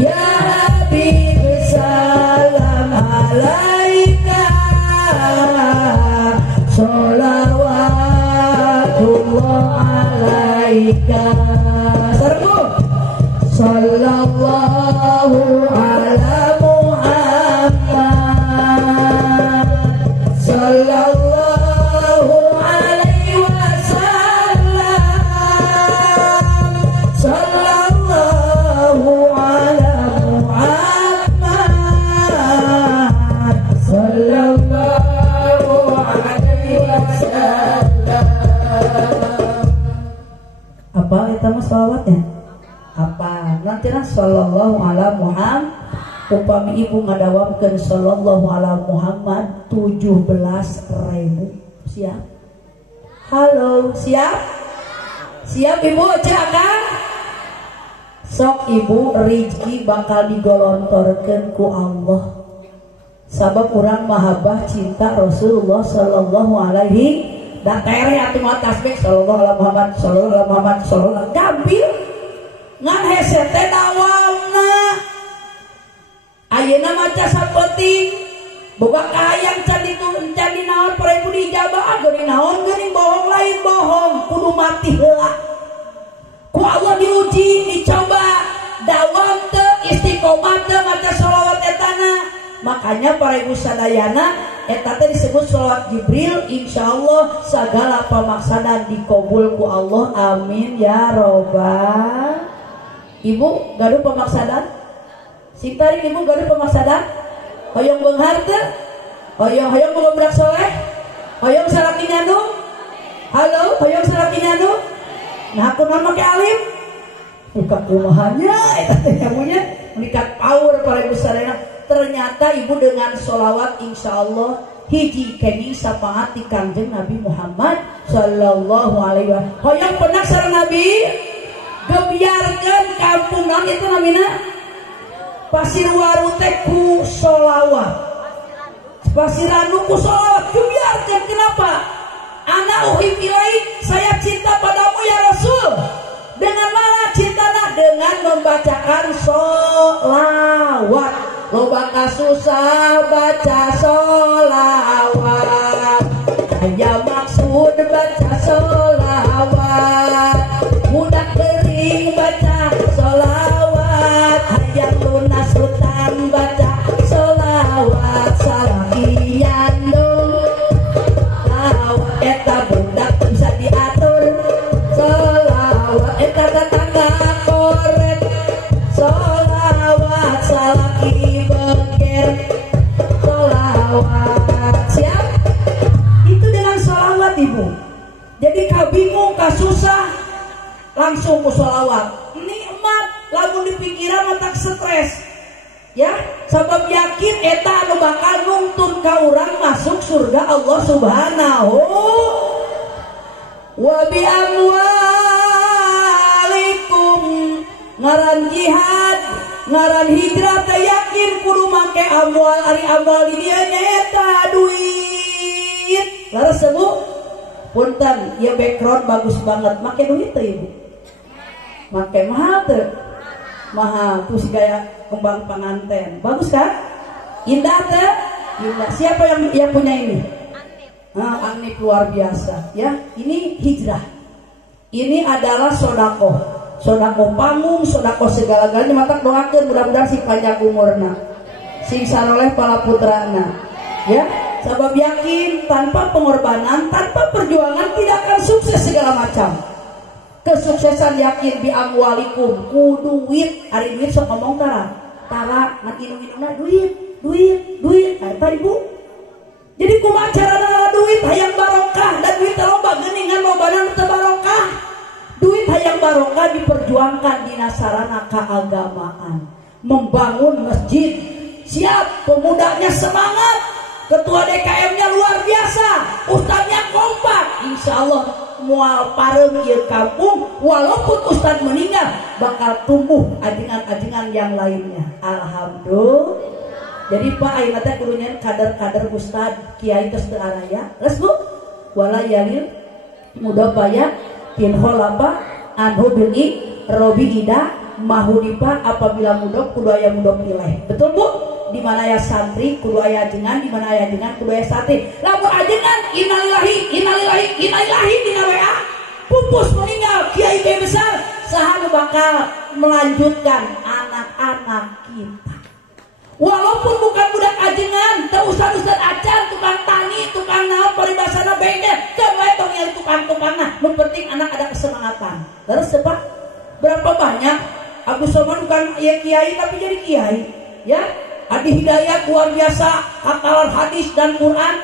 ya Habib salam alaika, sholawatullah alaika. Sallallahu ala Muhammad sallallahu alaihi wasallam sallallahu ala Muhammad sallallahu alaihi wasallam. Apa eta mah selawatnya? Apa nanti sallallahu ala Muhammad. Upami ibu ngadawamkeun sallallahu ala Muhammad 17.000. Siap? Halo, siap? Siap ibu Cakang? Sok ibu rezeki bakal digolontorkeun ku Allah. Sabab urang mahabbah cinta Rasulullah sallallahu alaihi da tere atuh mah tasbih sallallahu ala Muhammad sallallahu ala Muhammad sallallahu gampil. Ngan hese teh dawamna ayeuna maca sapenting boga kahayang can naon para ibu dijabah geuning naon geuning bohong lain bohong kudu mati heula ku Allah diuji dicoba dawam teu istiqomah teu maca sholawat etana. Makanya para ibu sadayana eta teh disebut sholawat Jibril. Insyaallah segala pamaksanan dikabul ku Allah amin ya robbal. Ibu gaduh pamaksadan? Sing tarik ibu gaduh pamaksadan? Hoyong beunghar teu? Hoyong budak soleh? Hoyong salaki nyanu? Halo, hoyong salaki nyanu? Nah kunaon make alim? Buka kumahanya eta teh nyamunya mengikat power para ibu sadayana. Ternyata ibu dengan sholawat insyaallah hiji keni sapaati Kanjeng Nabi Muhammad sallallahu alaihi wasallam. Hoyong pernah sareng Nabi? Gebiarkeun kampung naon itu namina? Pasir Waru teh ku sholawat. Pasirandu ku sholawat gebiarkeun. Kenapa? Ana uhib ilaik, saya cinta padamu ya Rasul. Dengan mana cintana? Dengan membacakan sholawat. Lo bakal kasusah baca sholawat, aya maksud baca sholawat, budak kering baca sholawat, hayang lunas hutang baca sholawat, salahian dong sholawat, eta budak bisa diatur sholawat, eta tetangga korek sholawat, salaki beger sholawat. Siap? Itu dengan sholawat ibu. Jadi kabingung kasusah langsung ke sholawat, nikmat. Lamun dipikiran otak stres ya, sebab yakin eta anu bakal nuntun ka urang masuk surga Allah subhanahu wa bi amwalikum. Ngaran jihad, ngaran hijrah teh yakin kudu make amwal. Ari amwal di dieu nyaeta duit. Laras sebu punten ya background bagus banget, make duit teh ibu. Make mahal teh. Mahal terus gaya kembang pengantin. Bagus kan? Indah teh? Indah. Siapa yang punya ini? Anip luar biasa ya. Ini hijrah. Ini adalah sodakoh. Sodakoh panggung, sodakoh segala-galanya. Mata doakeun mudah-mudahan si panjang umurna, sing saroleh pala putrana. Ya, sebab yakin tanpa pengorbanan, tanpa perjuangan tidak akan sukses segala macam. Kesuksesan yakin bi amwalikum ku duit. Ari duit sok ngomong tara ngan inu-inuna duit eta ibu. Jadi kumaha carana duit hayang barokah, dan duit loba geuningan lobana teu barokah. Duit hayang barokah diperjuangkan dina sarana keagamaan, membangun masjid. Siap, pemudanya semangat, ketua DKM-nya luar biasa, ustadznya kompak. Insyaallah mual parem ieu kampung, walaupun ustad meninggal bakal tumbuh ajengan-ajengan yang lainnya. Alhamdulillah. Jadi Pak ayeuna teh kudu nyen kader-kader ustad kiai geus teu araya. Leus Bu. Wala yalil mudafaya tinhol apa anhu bil robi ida mahudipa, apabila mudok kudu aya mudok nilai. Betul Bu? Di mana aya santri kudu aya ajengan, di mana aya ajengan kudu aya santri. Lamun ajengan innalillahi dina WA pupus meninggal kiai besar, saha nu bakal melanjutkan anak-anak kita. Walaupun bukan budak ajengan, teu ustad-ustad acan, tukang tani, tukang naon paribasana bengkel, teu wae tong nyari tukang-tukangna. Nu penting anak ada kesemangatan. Terus sepak berapa banyak Agus Soman bukan ya kiai tapi jadi kiai, ya. Adi Hidayat luar biasa, hafalan hadis dan Quran.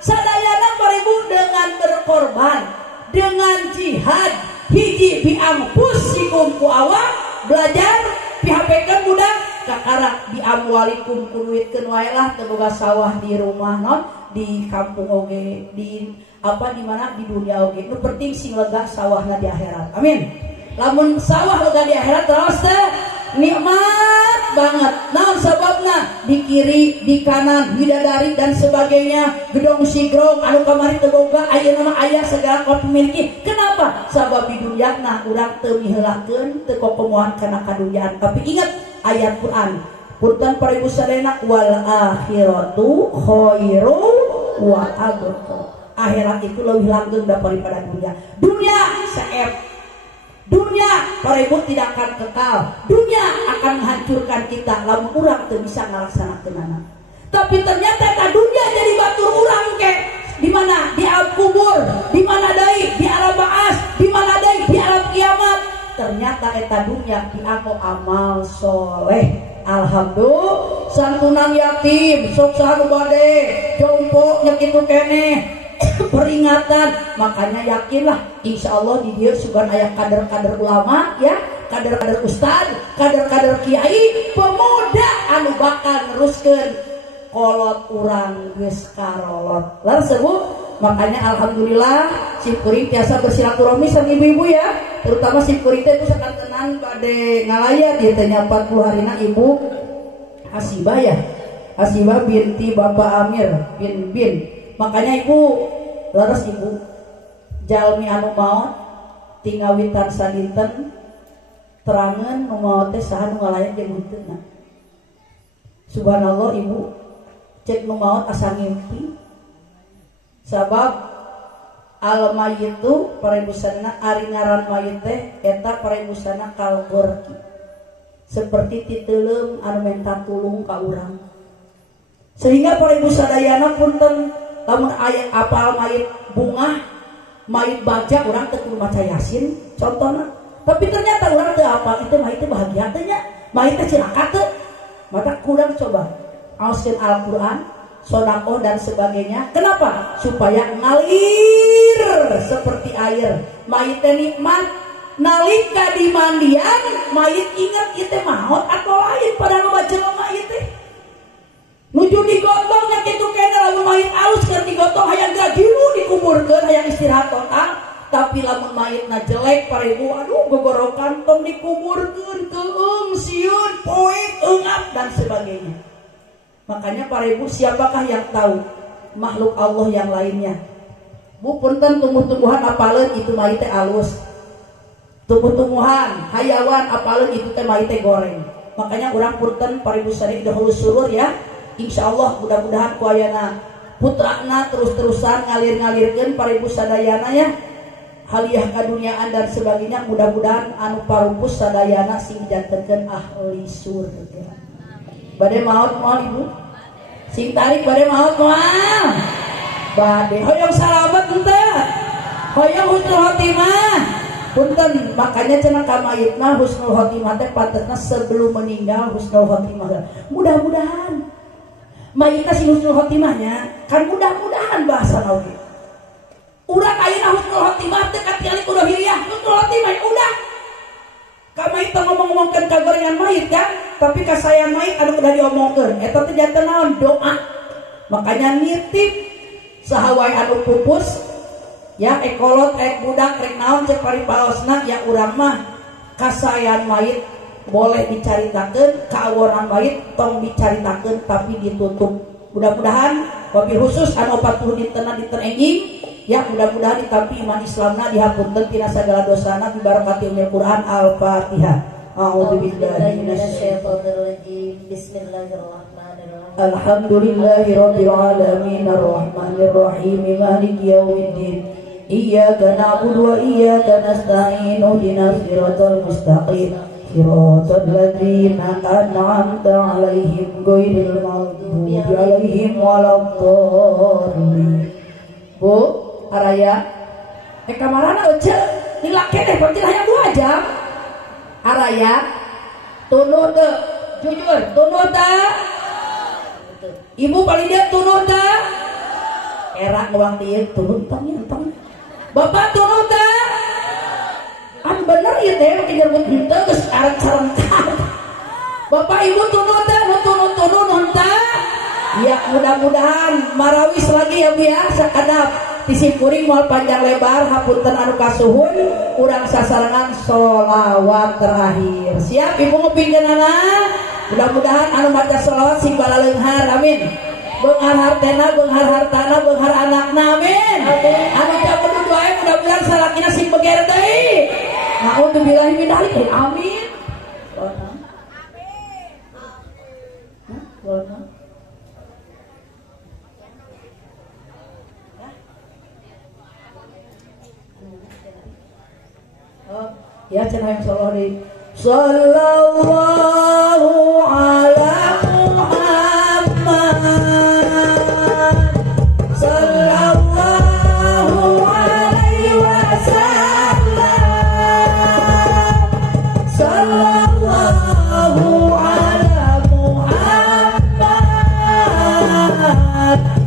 Sadayana paribu dengan berkorban, dengan jihad, hiji biangpusikum ku awak belajar pihapekeun budak kakara bi amwalikum kuduitkeun wae lah teu boga sawah di rumah non di kampung oge di apa di mana di dunia oge. Nu penting sing lega sawahna di akhirat. Amin. Lamun sawah lega di akhirat terus teh nikmat banget. Naon sababna? Di kiri, di kanan, bidadari dan sebagainya, gedong sigrong anu kamari teu boga, ayeuna mah aya segala kapimiliki. Kenapa? Sabab di dunyana urang teu miheulakeun, teu kokomohan kana kadunyaan. Tapi ingat ayat Quran. Punten para ibu sadayana, wal akhiratu khairu wa abqa. Akhirat itu lebih langgeng daripada dunia. Dunia seep. Dunia para ibu tidak akan kekal. Dunia akan menghancurkan kita lamun urang teu bisa ngalaksanakeunana. Tapi ternyata eta dunia jadi batur urang ke di mana? Di alam kubur, di mana deui? Di alam baas, di mana deui? Di alam kiamat. Ternyata eta dunia dianggo amal soleh. Alhamdulillah. Santunan yatim, sok saha nu bade, jompo nya kitu keneh. Peringatan, makanya yakinlah insya Allah di dia sugan aya kader-kader ulama ya, kader-kader ustad, kader-kader kiai, pemuda anu bakal neruskeun kolot urang geus karolot. Laras sebut, makanya alhamdulillah si kuring tiasa bersilaturahmi sama ibu-ibu ya, terutama si kuring itu sakantenan bade ngalayat ieu teh 40 harina ibu Hasibah ya, Hasibah binti Bapak Amir bin. Makanya ibu leres ibu jalmi anu maot tinggal witan sadinten terangan nu maot teh saha nu ngalayan jeung heuteuna. Subhanallah ibu cek nu maot asa ngimpi sabab al mayit itu parebusana ari ngaran mayit teh eta parebusana kalgorki seperti titeleum anu menta tulung ka urang sehingga parebu sadayana punten lamun aya apal mayit bunga mayit baja urang teu kudu maca yasin contohna tapi ternyata urang teu apal itu mayit teh bahagia teh nya mayit teh cilaka teu maka kurang coba auskeun Al-Qur'an sodakoh dan sebagainya. Kenapa? Supaya ngalir seperti air. Mayit teh nikmat. Nalika di mandian, mayit ingat itu maut atau lain pada nu jelema ieu teh. Nuju digotong nya kitu kena lamun mayit alus keur digotong hayang gagilu dikuburkeun hayang istirahat total. Tapi lamun mayitna jelek parebu aduh gogorokan tong dikuburkeun keung sieun poek eungap dan sebagainya. Makanya parebu siapakah yang tahu makhluk Allah yang lainnya. Bu punten tumbuh-tumbuhan apaleun itu mayit teh alus. Tumbuh-tumbuhan hayawan apaleun itu teh mayit teh goreng. Makanya urang punten parebu sari dahulu surur ya. Insyaallah mudah-mudahan ku ayana putrana terus-terusan ngalir-ngalirkeun parebu sadayana ya. Haliah kaduniaan dan sebagainya mudah-mudahan anu parupus sadayana sing jantenkeun ahli surga. Bade maot moal ibu sing tarik bade maot moal bade hoyong salamet henteu hoyong husnul khotimah punten makanya cenah ka mayitna husnul khotimah teh patutna sebelum meninggal husnul khotimah mudah-mudahan mayitna sing husnul khotimahnya kan mudah-mudahan bahasa oge urang ayeuna husnul khotimah teh katingali kudu hiliyah husnul khotimah udah ka mayit ngomong-ngomongkeun kagorengan mayit kan tapi kasayang mayit anu udah diomongkeun eta teh janten naon doa makanya nitip saha wae anu pupus ya ekolot ek budak rek naon cek paripaosna ya urang mah kasayang mayit boleh dicaritakeun kaawonan mayit tong dicaritakeun tapi ditutup mudah-mudahan wabil khusus anu 40 dintenna dinten enjing ya mudah-mudahan ditampi iman Islamna dihapunten tina sagala dosana bi barakati Al-Qur'an Al-Fatihah. A'udzubillahi minasyaitonir rajim. Bismillahirrahmanirrahim. Alhamdulillahirabbil alamin arrahmanir rahim maliki yaumiddin. Iyyaka na'budu wa iyyaka nasta'in ihdinas siratal mustaqim. Siratal ladzina an'amta 'alaihim ghairil maghdubi 'alaihim waladdallin. Bu araya kamarana euceul dilake deh berarti hayang 2 jam araya tunuh teu jujur tunuh teu ibu paling dia tunuh teu era ngawang dieu tunuh tang bapak tunuh teu an bener ieu teh make nyerbut henteu geus arek sarengkan bapak ibu tunuh teu nu tunuh nun teu ya mudah-mudahan marawis lagi ya Bu ya sakadap disimpuri moal panjang lebar hapunten anu kasuhun urang sasarengan sholawat terakhir siap ibu ngepingkeunana mudah-mudahan anu maca sholawat sing bala leunghar amin beunghar hartena beunghar hartana beunghar anakna amin anu teu kudu doa mudah-mudahan salakina sing beger deui naudzubillahi min dzalik amin amin ya cenah yang sallallahu ala Muhammad sallallahu alaihi wasallam sallallahu ala Muhammad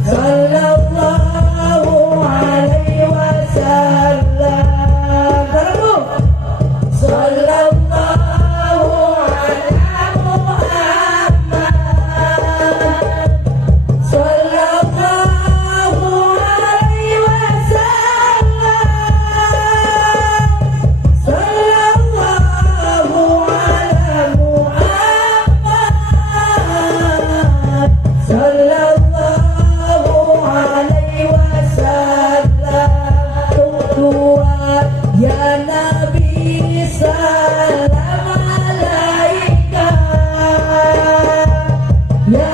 sallallahu alaihi wasallam Ya